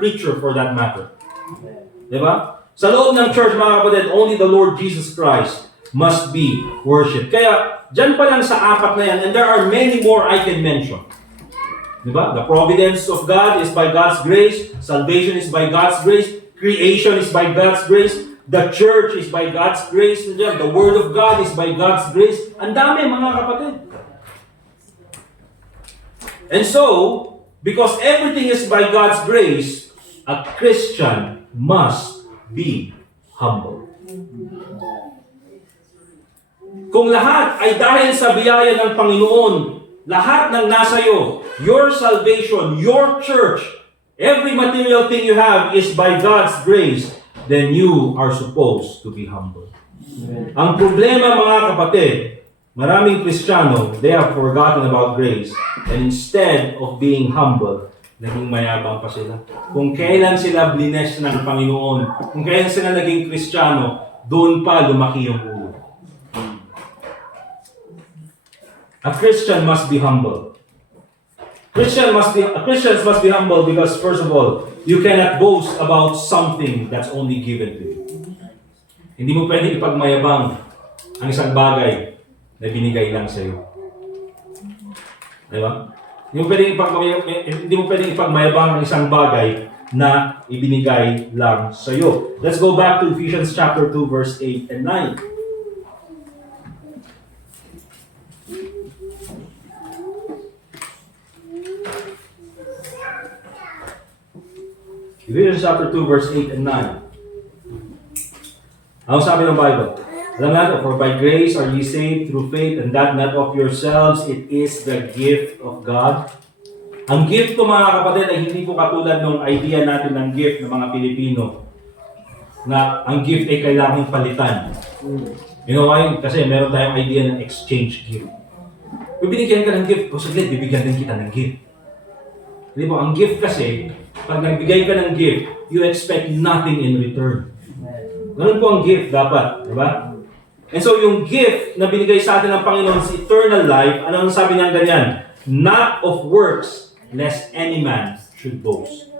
preacher for that matter. Diba? Sa loob ng church, mga kapatid, only the Lord Jesus Christ must be worshipped. Kaya, dyan pa lang sa apat na yan, and there are many more I can mention. Diba? The providence of God is by God's grace. Salvation is by God's grace. Creation is by God's grace. The church is by God's grace. The Word of God is by God's grace. Ang dami, mga kapatid. And so, because everything is by God's grace, a Christian must be humble. Kung lahat ay dahil sa biyaya ng Panginoon, lahat ng nasa iyo, your salvation, your church, every material thing you have is by God's grace, then you are supposed to be humble. Ang problema, mga kapatid, maraming Kristiyano, they have forgotten about grace, and instead of being humble, naging mayabang pa sila. Kung kailan sila blines ng Panginoon, kung kailan sila naging Kristiyano, doon pa lumaki yung ulo. A Christian must be humble. Christians must be humble because, first of all, you cannot boast about something that's only given to you. Hindi mo pwedeng ipagmayabang ang isang bagay na binigay lang sa iyo. Diba? Hindi mo pwedeng ipagmayabang ang isang bagay na ibinigay lang sa iyo. Let's go back to Ephesians chapter 2 verse 8 and 9. Ephesians chapter 2, verse 8 and 9. Ano sabi ng Bible? Alam natin, for by grace are ye saved through faith, and that not of yourselves, it is the gift of God. Ang gift ko mga kapatid ay hindi po katulad ng idea natin ng gift ng mga Pilipino na ang gift ay kailangang palitan. You know why? Kasi meron tayong idea ng exchange gift. Kung binigyan ka ng gift, o saglit, bibigyan din kita ng gift. Di ba? Ang gift kasi, pag nagbigay ka ng gift, you expect nothing in return. Ganun po ang gift dapat, di ba? And so yung gift na binigay sa atin ng Panginoon is eternal life. Ano ang sabi niya ganyan? Not of works, lest any man should boast.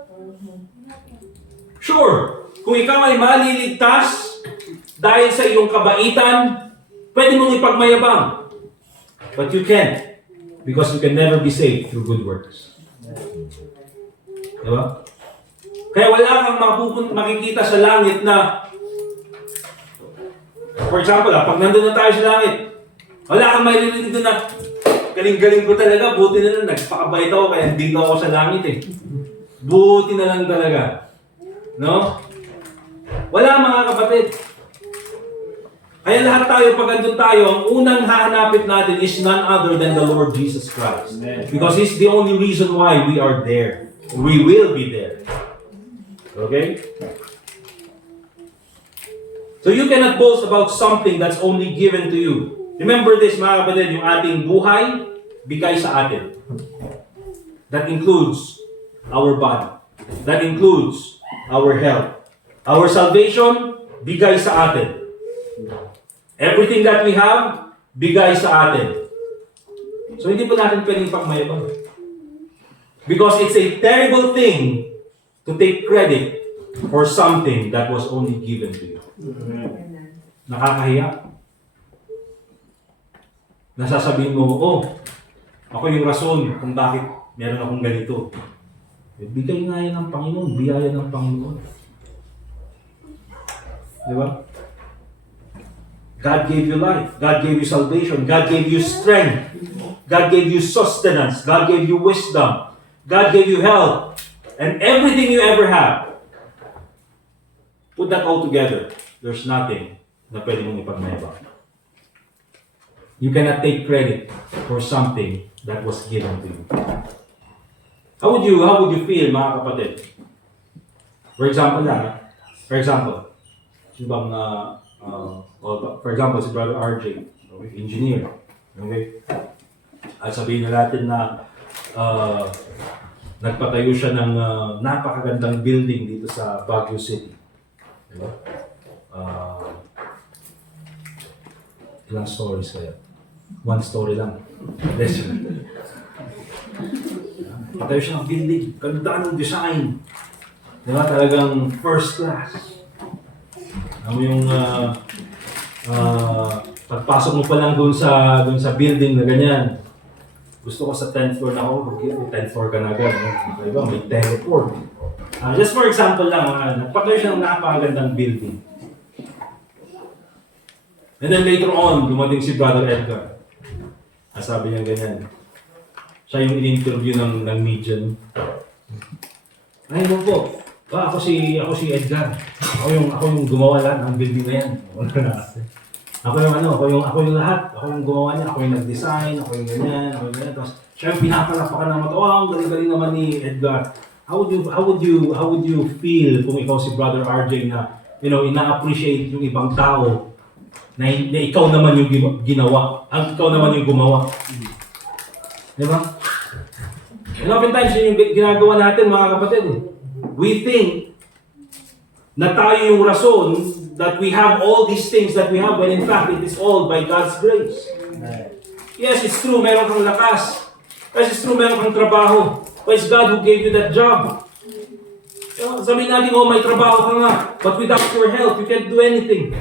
Sure, kung ikaw ay maliligtas dahil sa iyong kabaitan, pwede mong ipagmayabang. But you can't, because you can never be saved through good works. Diba? Kaya wala kang makikita sa langit na, for example, pag nandun na tayo sa langit, wala kang maririnig doon na, galing-galing ko talaga, buti na lang, nagpakabait ako, kaya hindi ako sa langit eh. Buti na lang talaga. No? Wala mga kapatid. Kaya lahat tayo, pag andun tayo, ang unang hahanapin natin is none other than the Lord Jesus Christ. Because He's the only reason why we are there. We will be there. Okay? So you cannot boast about something that's only given to you. Remember this mga kapatid, yung ating buhay, bigay sa atin. That includes our body. That includes our health. Our salvation, bigay sa atin. Everything that we have, bigay sa atin. So hindi po natin pwedeng pagmayabang. Because it's a terrible thing to take credit for something that was only given to you. Nakakahiya. Nasasabihin mo, oh, ako yung rason kung bakit meron akong ganito. Bigay nga yan ng Panginoon, biyaya ng Panginoon. Di ba? God gave you life. God gave you salvation. God gave you strength. God gave you sustenance. God gave you wisdom. God gave you health. And everything you ever have. Put that all together. There's nothing na pwede mong ipagmayabang. You cannot take credit for something that was given to you. How would you feel, mga kapatid? For example, si bang, for example, si Brother RJ, okay, engineer, okay? At sabihin na natin na nagpatayo siya ng napakagandang building dito sa Baguio City. Diba? Ilang stories kaya? One story lang. Patayo siya ng building, ganda ng design. Diba? Talagang first class. Ano yung pagpasok mo pa lang dun sa building na ganyan. Gusto ko sa 10th floor na ako, 10th floor ka na agad. Diba? May teleport. Just for example lang, nagpatayo siya ng napakagandang building. And then later on, dumating si Brother Edgar. Sabi niya ganyan. Siya yung in-interview ng media. Ay mo po, ako si Edgar. Ako yung gumawa lahat ng building na yan. Ako yung lahat. Ako yung gumawa niya. Ako yung nag-design. Ako yung ganyan. Tapos siya yung pinapalapakan ng mata. Wow, galing-galing naman ni Edgar. How would you feel kung ikaw si Brother RJ na ina-appreciate yung ibang tao na ikaw naman yung ginawa, ikaw naman yung gumawa. Di ba? And oftentimes yun yung ginagawa natin mga kapatid. We think na tayo yung rason that we have all these things that we have when in fact it is all by God's grace. Yes, it's true, meron kang lakas. Yes, it's true, meron kang trabaho. But it's God who gave you that job. Sabihin natin, oh, may trabaho ka nga. But without your help, you can't do anything.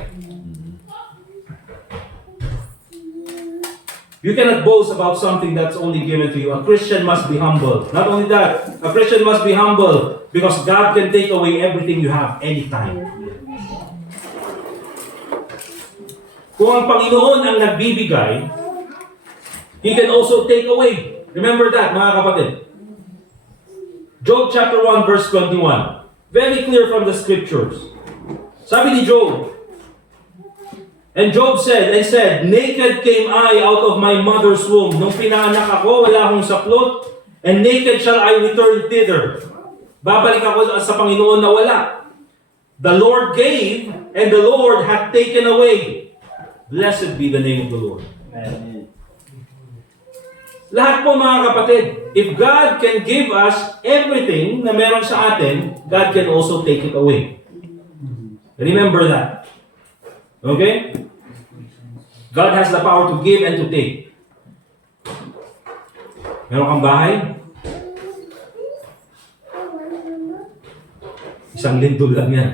You cannot boast about something that's only given to you. A Christian must be humble. Not only that, a Christian must be humble because God can take away everything you have anytime. Kung ang Panginoon ang nagbibigay, He can also take away. Remember that, mga kapatid. Job chapter 1 verse 21. Very clear from the scriptures. Sabi ni Job, and Job said, naked came I out of my mother's womb. Nung pinaanak ako, wala akong saplot, and naked shall I return thither. Babalik ako sa Panginoon na wala. The Lord gave, and the Lord hath taken away. Blessed be the name of the Lord. Amen. Lahat po mga kapatid, if God can give us everything na meron sa atin, God can also take it away. Remember that. Okay? God has the power to give and to take. Meron kang bahay? Isang lindol lang yan.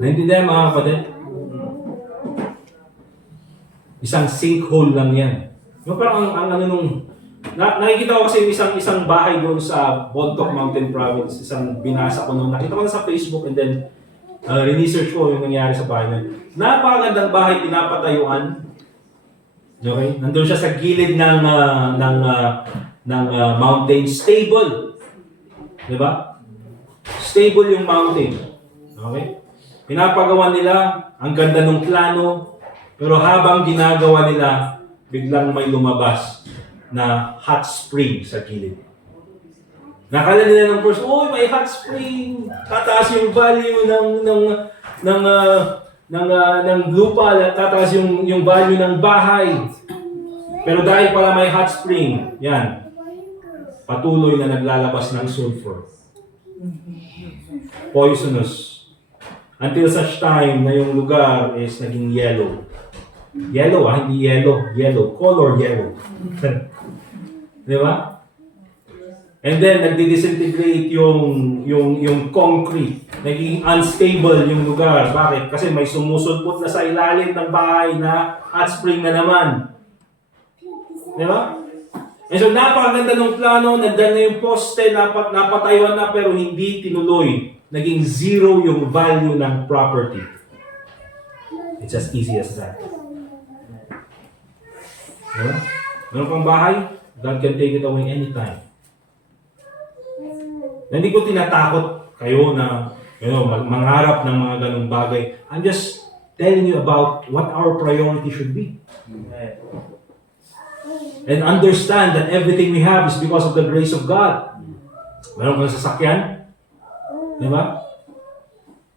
Naintindihan mga kapatid? Isang sinkhole lang yan. Yung parang ang ano nung nakikita ko kasi isang bahay doon sa Bontoc Mountain Province, isang binasa ko noon. Nakita ko na sa Facebook and then research ko yung nangyari sa bahay na. Napakagandang bahay, pinapatayuan. Okay? Nandun siya sa gilid ng mountain, stable. 'Di ba? Stable yung mountain. Okay? Pinapagawa nila, ang ganda ng plano, pero habang ginagawa nila, biglang may lumabas na hot spring sa gilid. Nakala nila ng first, oh, may hot spring. Tataas yung value ng lupa, tataas yung value ng bahay. Pero dahil pala may hot spring, yan, patuloy na naglalabas ng sulfur. Poisonous. Until such time na yung lugar is naging yellow. Yellow hindi yellow. Yellow. Color yellow. Di ba? And then, nagdi-disintegrate yung concrete. Naging unstable yung lugar. Bakit? Kasi may sumusulpot na sa ilalim ng bahay na hot spring na naman. Di ba? And so, napakaganda ng plano. Nandun na yung poste, napatayuan na, pero hindi tinuloy. Naging zero yung value ng property. It's as easy as that. Diba? Meron kang bahay, God can take it away anytime. Hindi ko tinatakot kayo na mangarap ng mga ganung bagay. I'm just telling you about what our priority should be. And understand that everything we have is because of the grace of God. Meron kang sasakyan? Diba?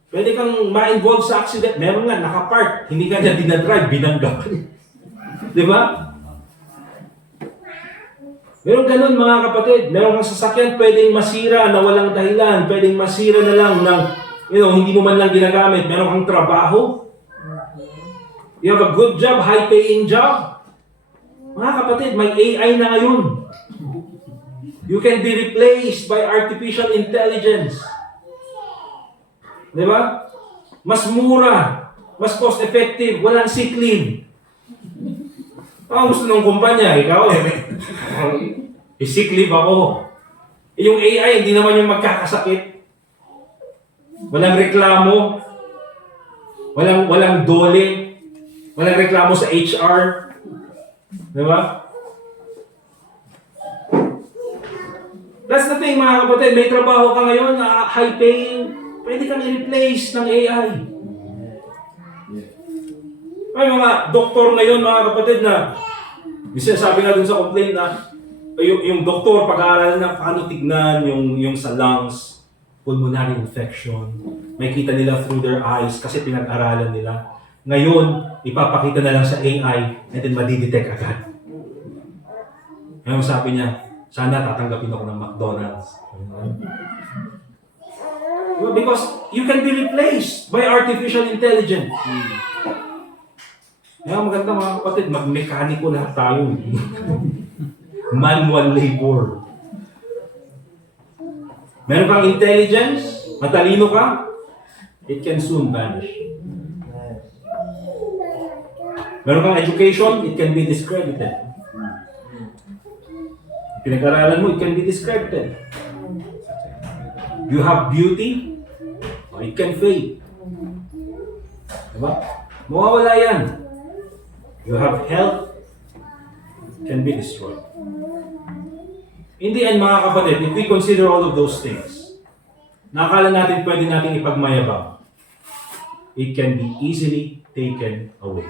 Pwede kang ma-involve sa accident. Meron nga, nakapark. Hindi ka niya dinadrive, binangga ka. Diba? Meron ganun mga kapatid. Meron kang sasakyan, pwedeng masira na walang dahilan. Pwedeng masira na lang ng, hindi mo man lang ginagamit. Meron kang trabaho. You have a good job, high-paying job. Mga kapatid, may AI na ngayon. You can be replaced by artificial intelligence. Di ba? Mas mura, mas cost-effective, walang sick leave. Ang gusto ng kumpanya, ikaw sick leave ako. Yung AI, hindi naman yung magkakasakit. Walang reklamo. Walang dole. Walang reklamo sa HR. Di ba? That's the thing mga kapatid, may trabaho ka ngayon na high-paying, pwede kang i-replace ng AI. May mga doktor ngayon mga kapatid na, minsan sabi nga dun sa complaint na, yung doktor pag-aaral na paano tignan yung sa lungs, pulmonary infection, may kita nila through their eyes kasi pinag-aralan nila. Ngayon, ipapakita na lang sa AI and then madidetect agad. Ngayon sabi niya, sana tatanggapin ako ng McDonald's. Because you can be replaced by artificial intelligence. Kaya maganda mga kapatid, mag-mekaniko lahat tayo. Manual labor. Meron kang intelligence, matalino ka, it can soon vanish. Meron kang education, it can be discredited. Pinag-aralan mo, it can be discredited. You have beauty, it can fade. Diba? Mawawala yan. You have health, it can be destroyed. In the end, mga kapatid, if we consider all of those things, nakakala natin pwede nating ipagmayabang, it can be easily taken away.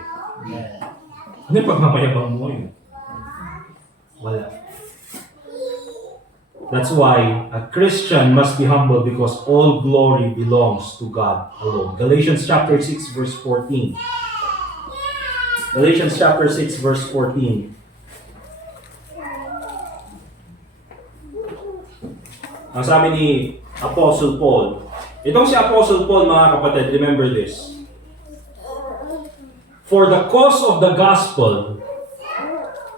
Ano yung pagmamayabang mo yun? Wala. That's why a Christian must be humble because all glory belongs to God alone. Galatians chapter 6 verse 14. Galatians chapter 6 verse 14. Ang sabi ni Apostle Paul, itong si Apostle Paul, mga kapatid, remember this. For the cause of the gospel,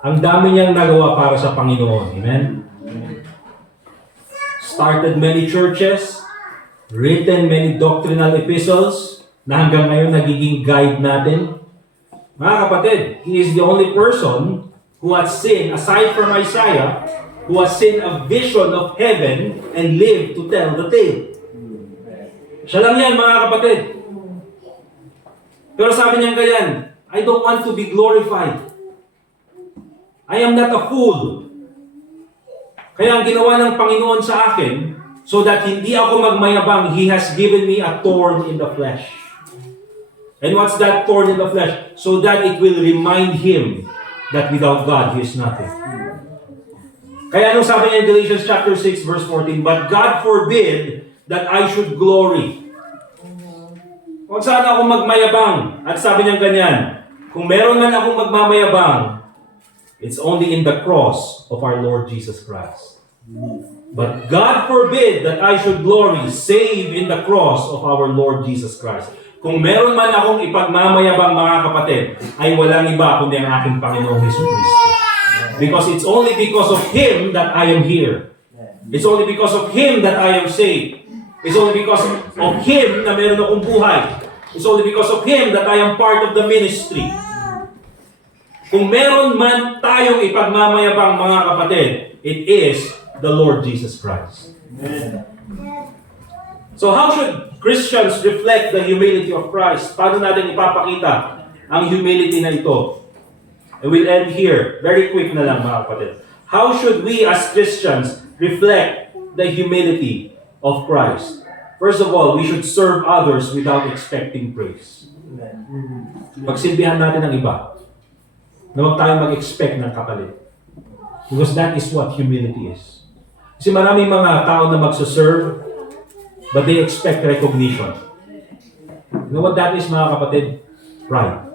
ang dami niyang nagawa para sa Panginoon. Amen? Started many churches, written many doctrinal epistles, na hanggang ngayon nagiging guide natin. Mga kapatid, he is the only person who has seen, aside from Isaiah, who has seen a vision of heaven and lived to tell the tale. Siya lang yan, mga kapatid. Pero sabi niya ganyan, I don't want to be glorified. I am not a fool. Kaya ang ginawa ng Panginoon sa akin, so that hindi ako magmayabang, He has given me a thorn in the flesh. And what's that thorn in the flesh? So that it will remind him that without God, he is nothing. Kaya anong sabi niya in Galatians chapter 6 verse 14, but God forbid that I should glory. Huwag sana akong magmayabang. At sabi niya ganyan, kung meron man akong magmamayabang, it's only in the cross of our Lord Jesus Christ. But God forbid that I should glory save in the cross of our Lord Jesus Christ. Kung meron man akong ipagmamayabang, mga kapatid, ay walang iba kundi ang aking Panginoong Hesus Kristo. Because it's only because of Him that I am here. It's only because of Him that I am saved. It's only because of Him na meron akong buhay. It's only because of Him that I am part of the ministry. Kung meron man tayong ipagmamayabang, mga kapatid, it is the Lord Jesus Christ. So how should Christians reflect the humility of Christ? Paano natin ipapakita ang humility na ito? And we'll end here. Very quick na lang, mga kapatid. How should we as Christians reflect the humility of Christ? First of all, we should serve others without expecting praise. Pagsilbihan natin ang iba, na huwag tayong mag-expect ng kapalit. Because that is what humility is. Kasi maraming mga tao na magsaserve, but they expect recognition. You know what that is, mga kapatid? Pride.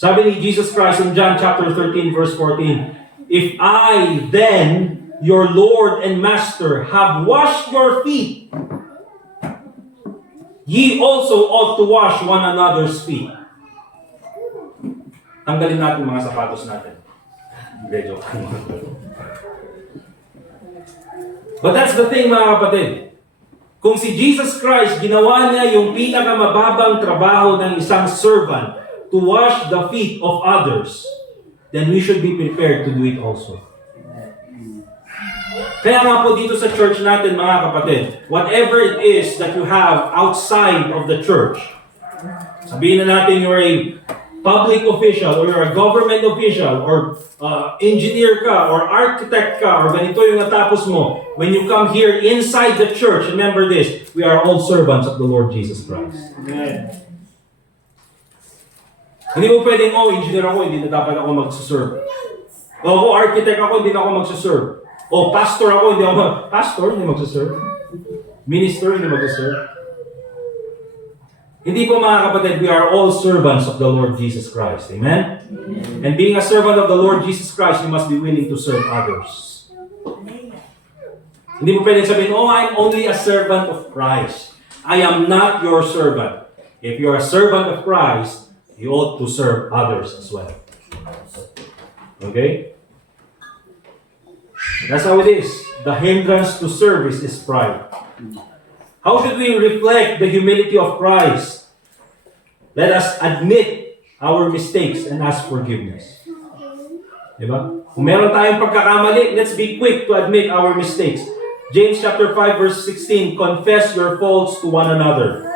Sabi ni Jesus Christ in John chapter 13 verse 14, if I then, your Lord and Master, have washed your feet, ye also ought to wash one another's feet. Tanggalin natin mga sapatos natin. Medyo. But that's the thing, mga kapatid. Kung si Jesus Christ, ginawa niya yung pinakamababang trabaho ng isang servant to wash the feet of others, then we should be prepared to do it also. Kaya nga po dito sa church natin, mga kapatid, whatever it is that you have outside of the church, sabihin na natin you're a public official, or you're a government official, or engineer ka, or architect ka, or ganito yung natapos mo. When you come here inside the church, remember this, we are all servants of the Lord Jesus Christ. Amen. Hindi mo pwedeng, engineer ako, hindi na dapat ako magsaserve. O, architect ako, hindi na ako magsaserve. O, pastor ako, hindi magsaserve. Minister, hindi magsaserve. Hindi po, mga kapatid, we are all servants of the Lord Jesus Christ. Amen? And being a servant of the Lord Jesus Christ, you must be willing to serve others. Hindi mo pwedeng sabihin, I'm only a servant of Christ. I am not your servant. If you are a servant of Christ, you ought to serve others as well. Okay? That's how it is. The hindrance to service is pride. How should we reflect the humility of Christ? Let us admit our mistakes and ask forgiveness. Diba? Kung meron tayong pagkakamali, let's be quick to admit our mistakes. James chapter 5 verse 16, confess your faults to one another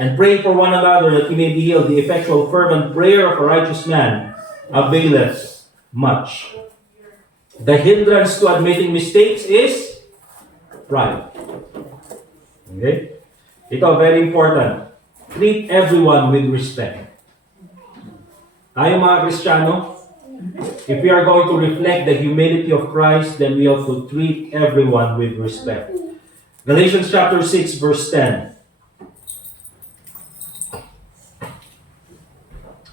and pray for one another that you may be healed. The effectual fervent prayer of a righteous man availeth much. The hindrance to admitting mistakes is pride. Okay? Ito, very important. Treat everyone with respect. Tayo mga Kristiyano, if we are going to reflect the humility of Christ, then we have to treat everyone with respect. Galatians chapter 6, verse 10.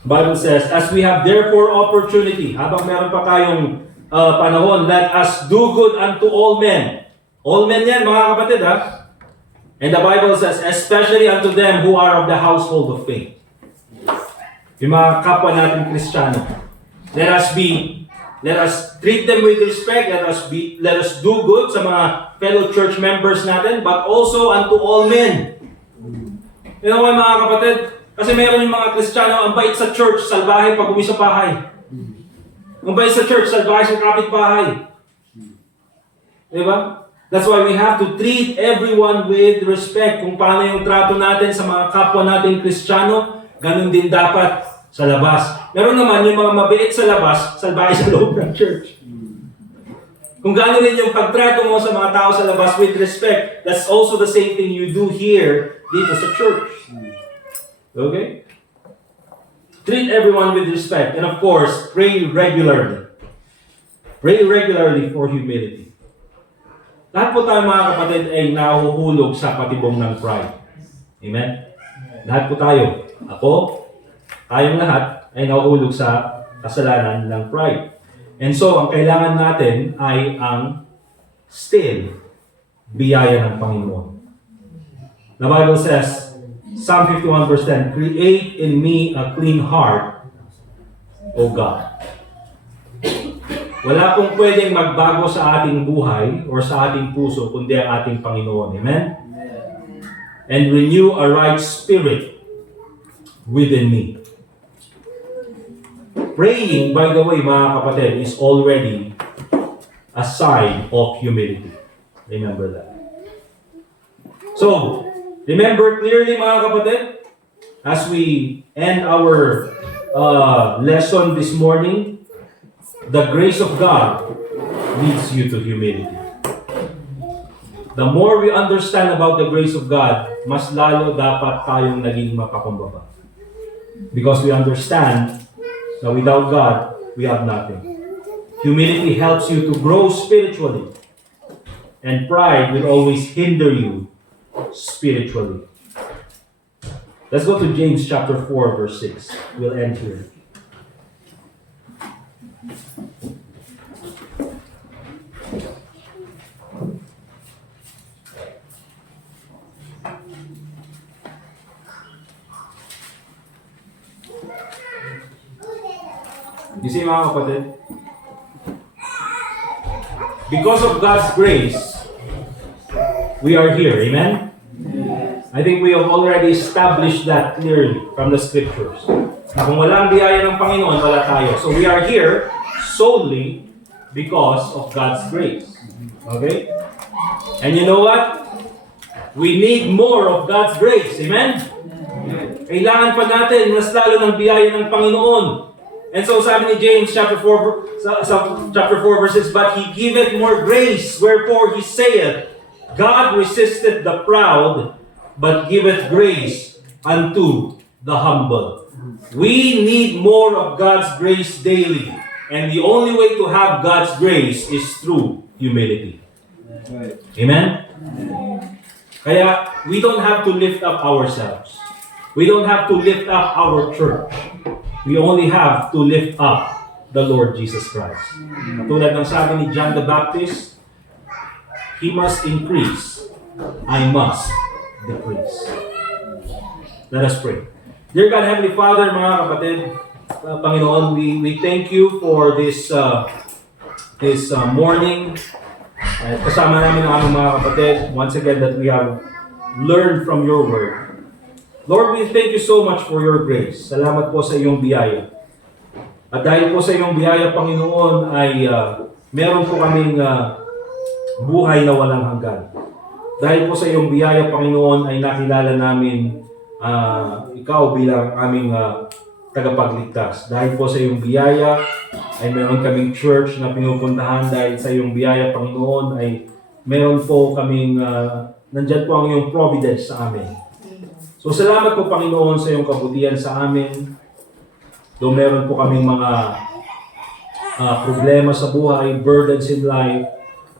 Bible says, as we have therefore opportunity, habang meron pa tayong panahon, let us do good unto all men. All men yan, mga kapatid, ha? And the Bible says, especially unto them who are of the household of faith. Yung mga kapwa natin Kristiyano. Let us treat them with respect, let us do good sa mga fellow church members natin, but also unto all men. You know why, mga kapatid? Kasi mayroon yung mga Kristiyano, ang bait sa church, salbahe pag uwi sa bahay. Ang bait sa church, salbahe sa kapitbahay. Diba? That's why we have to treat everyone with respect. Kung paano yung trato natin sa mga kapwa natin Kristiyano, ganun din dapat sa labas. Meron naman yung mga mabait sa labas, salbahe sa loob ng church. Kung gano'n rin yung pagtrato mo sa mga tao sa labas with respect, that's also the same thing you do here dito sa church. Okay? Treat everyone with respect. And of course, pray regularly. Pray regularly for humility. Lahat po tayo mga kapatid ay nahuhulog sa patibong ng pride. Amen? Lahat po tayo. Ako, tayong lahat ay nahuhulog sa kasalanan ng pride. And so, ang kailangan natin ay ang still biyaya ng Panginoon. The Bible says, Psalm 51 verse 10, create in me a clean heart, O God. Wala pong pwedeng magbago sa ating buhay or sa ating puso kundi ang ating Panginoon. Amen? And renew a right spirit within me. Praying, by the way, mga kapatid, is already a sign of humility. Remember that. So, remember clearly, mga kapatid, as we end our lesson this morning, the grace of God leads you to humility. The more we understand about the grace of God, mas lalo dapat tayong naging mapakumbaba. Because we understand that without God, we have nothing. Humility helps you to grow spiritually. And pride will always hinder you spiritually. Let's go to James chapter 4, verse 6. We'll end here. You see, mga kapatid, because of God's grace, we are here. Amen? I think we have already established that clearly from the scriptures. Na kung wala ang biyaya ng Panginoon, wala tayo. So we are here solely because of God's grace. Okay? And you know what? We need more of God's grace. Amen? Kailangan pa natin mas lalo ng biyaya ng Panginoon. And so sabi ni James chapter 4 verse 6, but He giveth more grace, wherefore He saith, God resisteth the proud, but giveth grace unto the humble. We need more of God's grace daily. And the only way to have God's grace is through humility. Amen? Kaya we don't have to lift up ourselves. We don't have to lift up our church. We only have to lift up the Lord Jesus Christ. Tulad ng sabi ni John the Baptist, He must increase, I must decrease. Let us pray. Dear God, Heavenly Father, mga kapatid, Panginoon, we thank you for this morning. Kasama namin ang aming mga kapatid, once again, that we have learned from your word. Lord, we thank you so much for your grace. Salamat po sa iyong biyaya. At dahil po sa iyong biyaya, Panginoon, ay meron po kaming buhay na walang hanggan. Dahil po sa iyong biyaya, Panginoon, ay nakilala namin ikaw bilang aming tagapagligtas. Dahil po sa iyong biyaya, ay meron kaming church na pinupuntahan. Dahil sa iyong biyaya, Panginoon, ay meron po kaming nandyan po ang iyong providence sa amin. So salamat po Panginoon sa iyong kabutihan sa amin. Though meron po kaming mga problema sa buhay, burdens in life,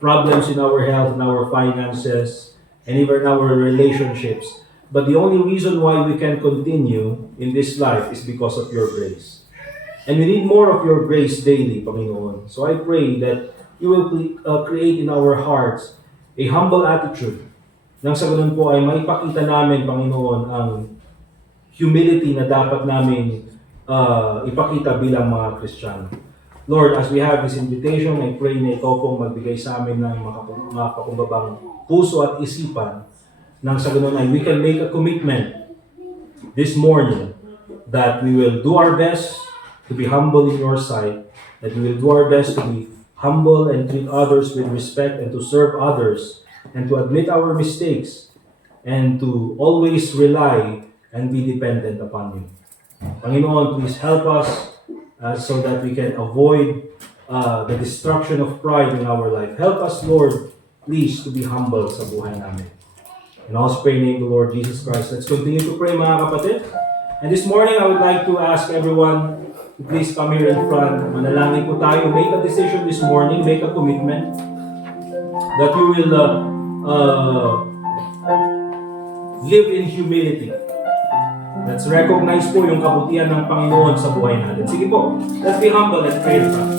problems in our health, in our finances, and even our relationships. But the only reason why we can continue in this life is because of your grace. And we need more of your grace daily, Panginoon. So I pray that you will create in our hearts a humble attitude. Nang sa ganun po ay maipakita namin, Panginoon, ang humility na dapat namin ipakita bilang mga Kristiyano. Lord, as we have this invitation, I pray na ikaw pong magbigay sa amin ng mga kakumbabang puso at isipan nang sa ganun ay we can make a commitment this morning that we will do our best to be humble in your sight, that we will do our best to be humble and treat others with respect and to serve others and to admit our mistakes and to always rely and be dependent upon you. Panginoon, please help us so that we can avoid the destruction of pride in our life. Help us, Lord, please, to be humble sa buhay namin. And also pray in the name of the Lord Jesus Christ. Let's continue to pray, mga kapatid. And this morning, I would like to ask everyone to please come here in front. Manalangin po tayo. Make a decision this morning. Make a commitment that you will live in humility. Let's recognize po yung kabutihan ng Panginoon sa buhay natin. Sige po, let's be humble and pray in front.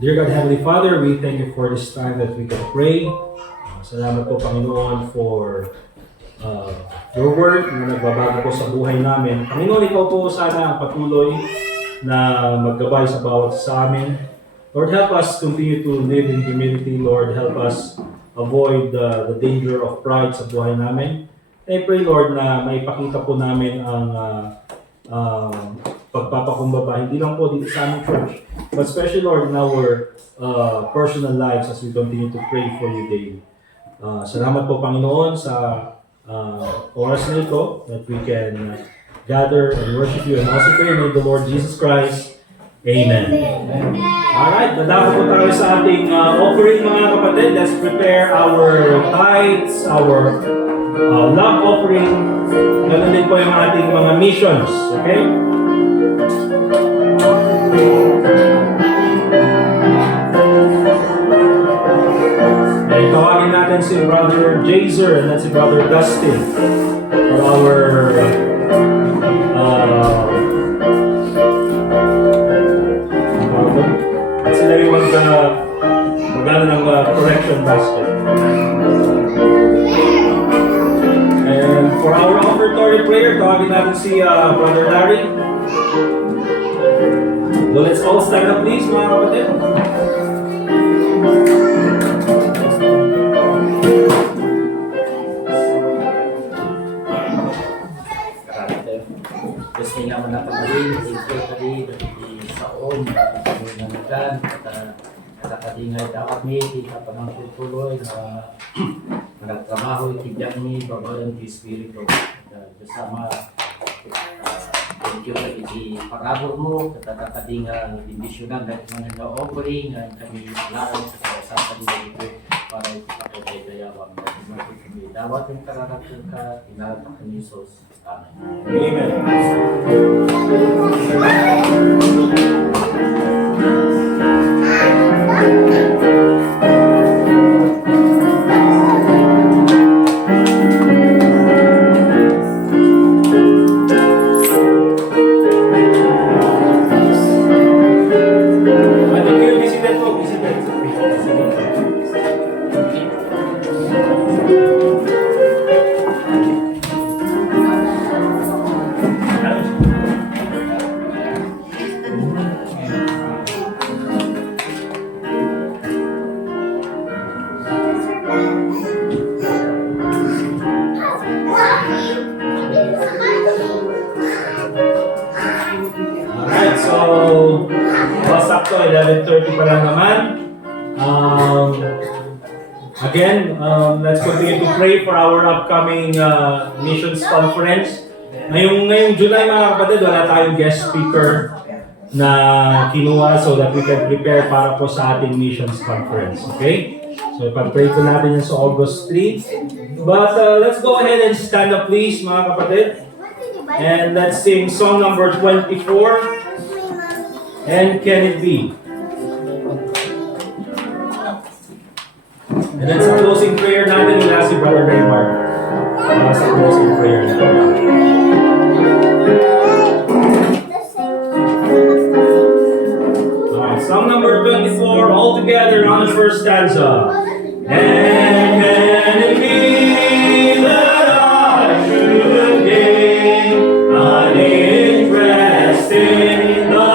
Dear God, Heavenly Father, we thank you for this time that we can pray. Salamat po, Panginoon, for your word na nagbabago po sa buhay namin. Panginoon, ikaw po sana ang patuloy na maggabay sa bawat sa amin. Lord, help us continue to live in humility. Lord, help us avoid the danger of pride sa buhay namin. I pray, Lord, na maipakita po namin ang pagpapakumbaba, hindi lang po dito sa aming church, but especially, Lord, in our personal lives as we continue to pray for you daily. Salamat po, Panginoon, sa oras na ito that we can gather and worship you and also pray in the name of the Lord Jesus Christ. Amen. Alright, nadako po tayo sa ating offering, mga kapatid. Let's prepare our tithes, our love offering. Ganun din po yung ating mga missions. Okay? And tawagin natin si Brother Jazer and si Brother Dustin for our at sila yung magano ng correction basket. And for our offertory prayer, tawagin natin si Brother Larry. So let's all stand up please, mga kapatid. Gusto nga man napagaling, ito tadi dari saon, nangan at nakakatingay dapat ni kita pa ng tutuloy na nagtrabaho itigyan ni babayan di Espiritu bersama. Thank you lagi di parabor mo katakatinga divisionan dari mga offering ang kami laon sa kami dito para ipakita kaya wag kami dapat yung karanasan ka tinatapos ni Jesus. Amen. Visited. So, sakto, 11:30 pa lang naman. Again, let's continue to pray for our upcoming missions conference. Ngayong July mga kapatid, wala tayong guest speaker na kinuha so that we can prepare para po sa ating missions conference. Okay? So, ipag-pray po natin yan sa August 3. But let's go ahead and stand up please mga kapatid. And let's sing song number 24. And Can It Be? And then sa closing prayer natin, wala si Brother Raymar. Sa closing prayer natin. Song number 24, all together on the first stanza. And can it be that I should gain an interest in the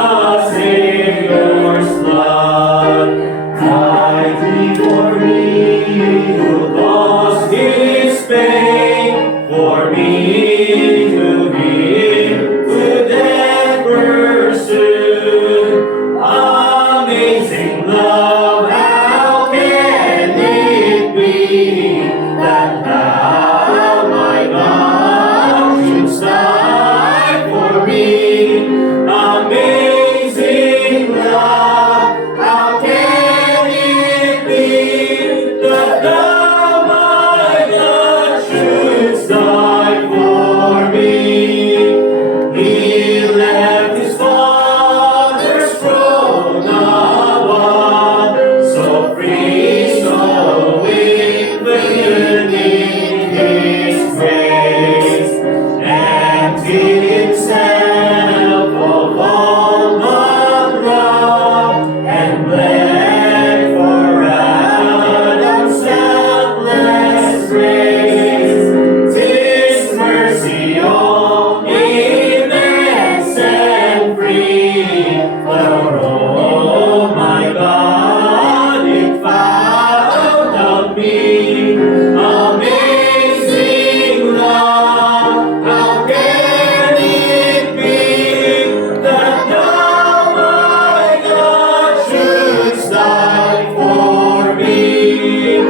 Savior's blood? I plead for me who lost his pain, for me to give to that person. Amazing love, how can it be that thou, my God, shouldst die for me? Amazing love, how can it be that thou, my God, shouldst die for me? He left his Father's throne above, so free, so infinite in his grace, emptied himself of all but love, and bled for Adam's selfless race. 'Tis mercy, oh, immense and free, for oh my God, it found out me. Amazing love, how can it be that thou, my God, shouldst die for me?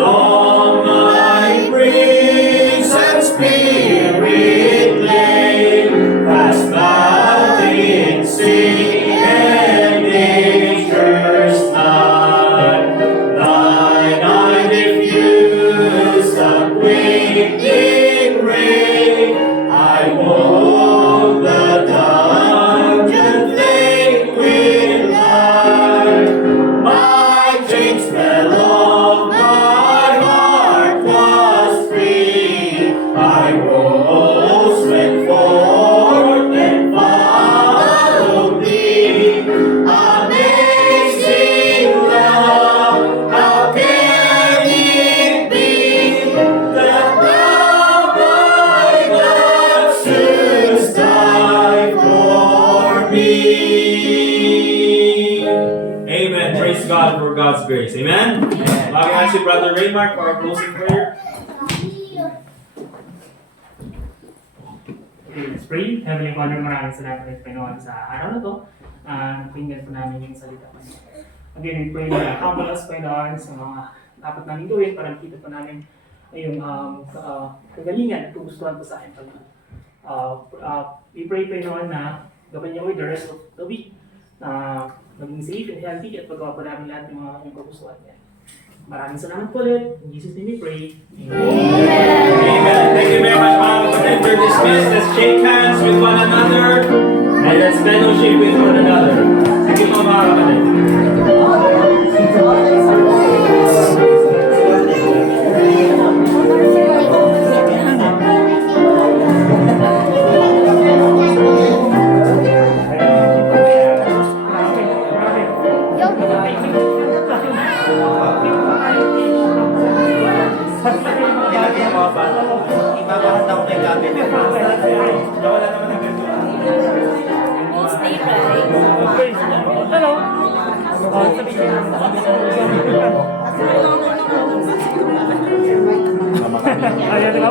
Long my grace and spirit lay, fast bound in sin and nature's night. Thine eye diffused a quickening ray. I woke the dungeon flame with light. My chains fell off, my heart was free. I rose, went forth, and followed thee. Amazing love, how can it be that thou, my God, shouldst die for me? Amen. Praise God for God's grace. Amen. Bagay si Brother Raymar for our closing prayer. Okay, let's pray. Heavenly Father, maraming salamat at Panginoon sa araw na to. Napinggan po namin yung salita mo. Again, we pray na humble us, Panginoon, sa mga dapat namin gawin para nakita po namin yung kagalingan at kugustuhan po sa akin, Panginoon. We pray, Panginoon, na gaban niyo with the rest of the week na maging safe and healthy at paggawa po namin lahat ng mga kagustuhan niya. Maraming salamat po ulit. In Jesus' name we pray. Amen. Thank you very much, mga kapatid. We're dismissed. Let's shake hands with one another and let's fellowship with one another. Sige po mga kapatid. Ipapahanda ko kay Gabi. Wala naman ang ganito. Hello. Ayan, di ba?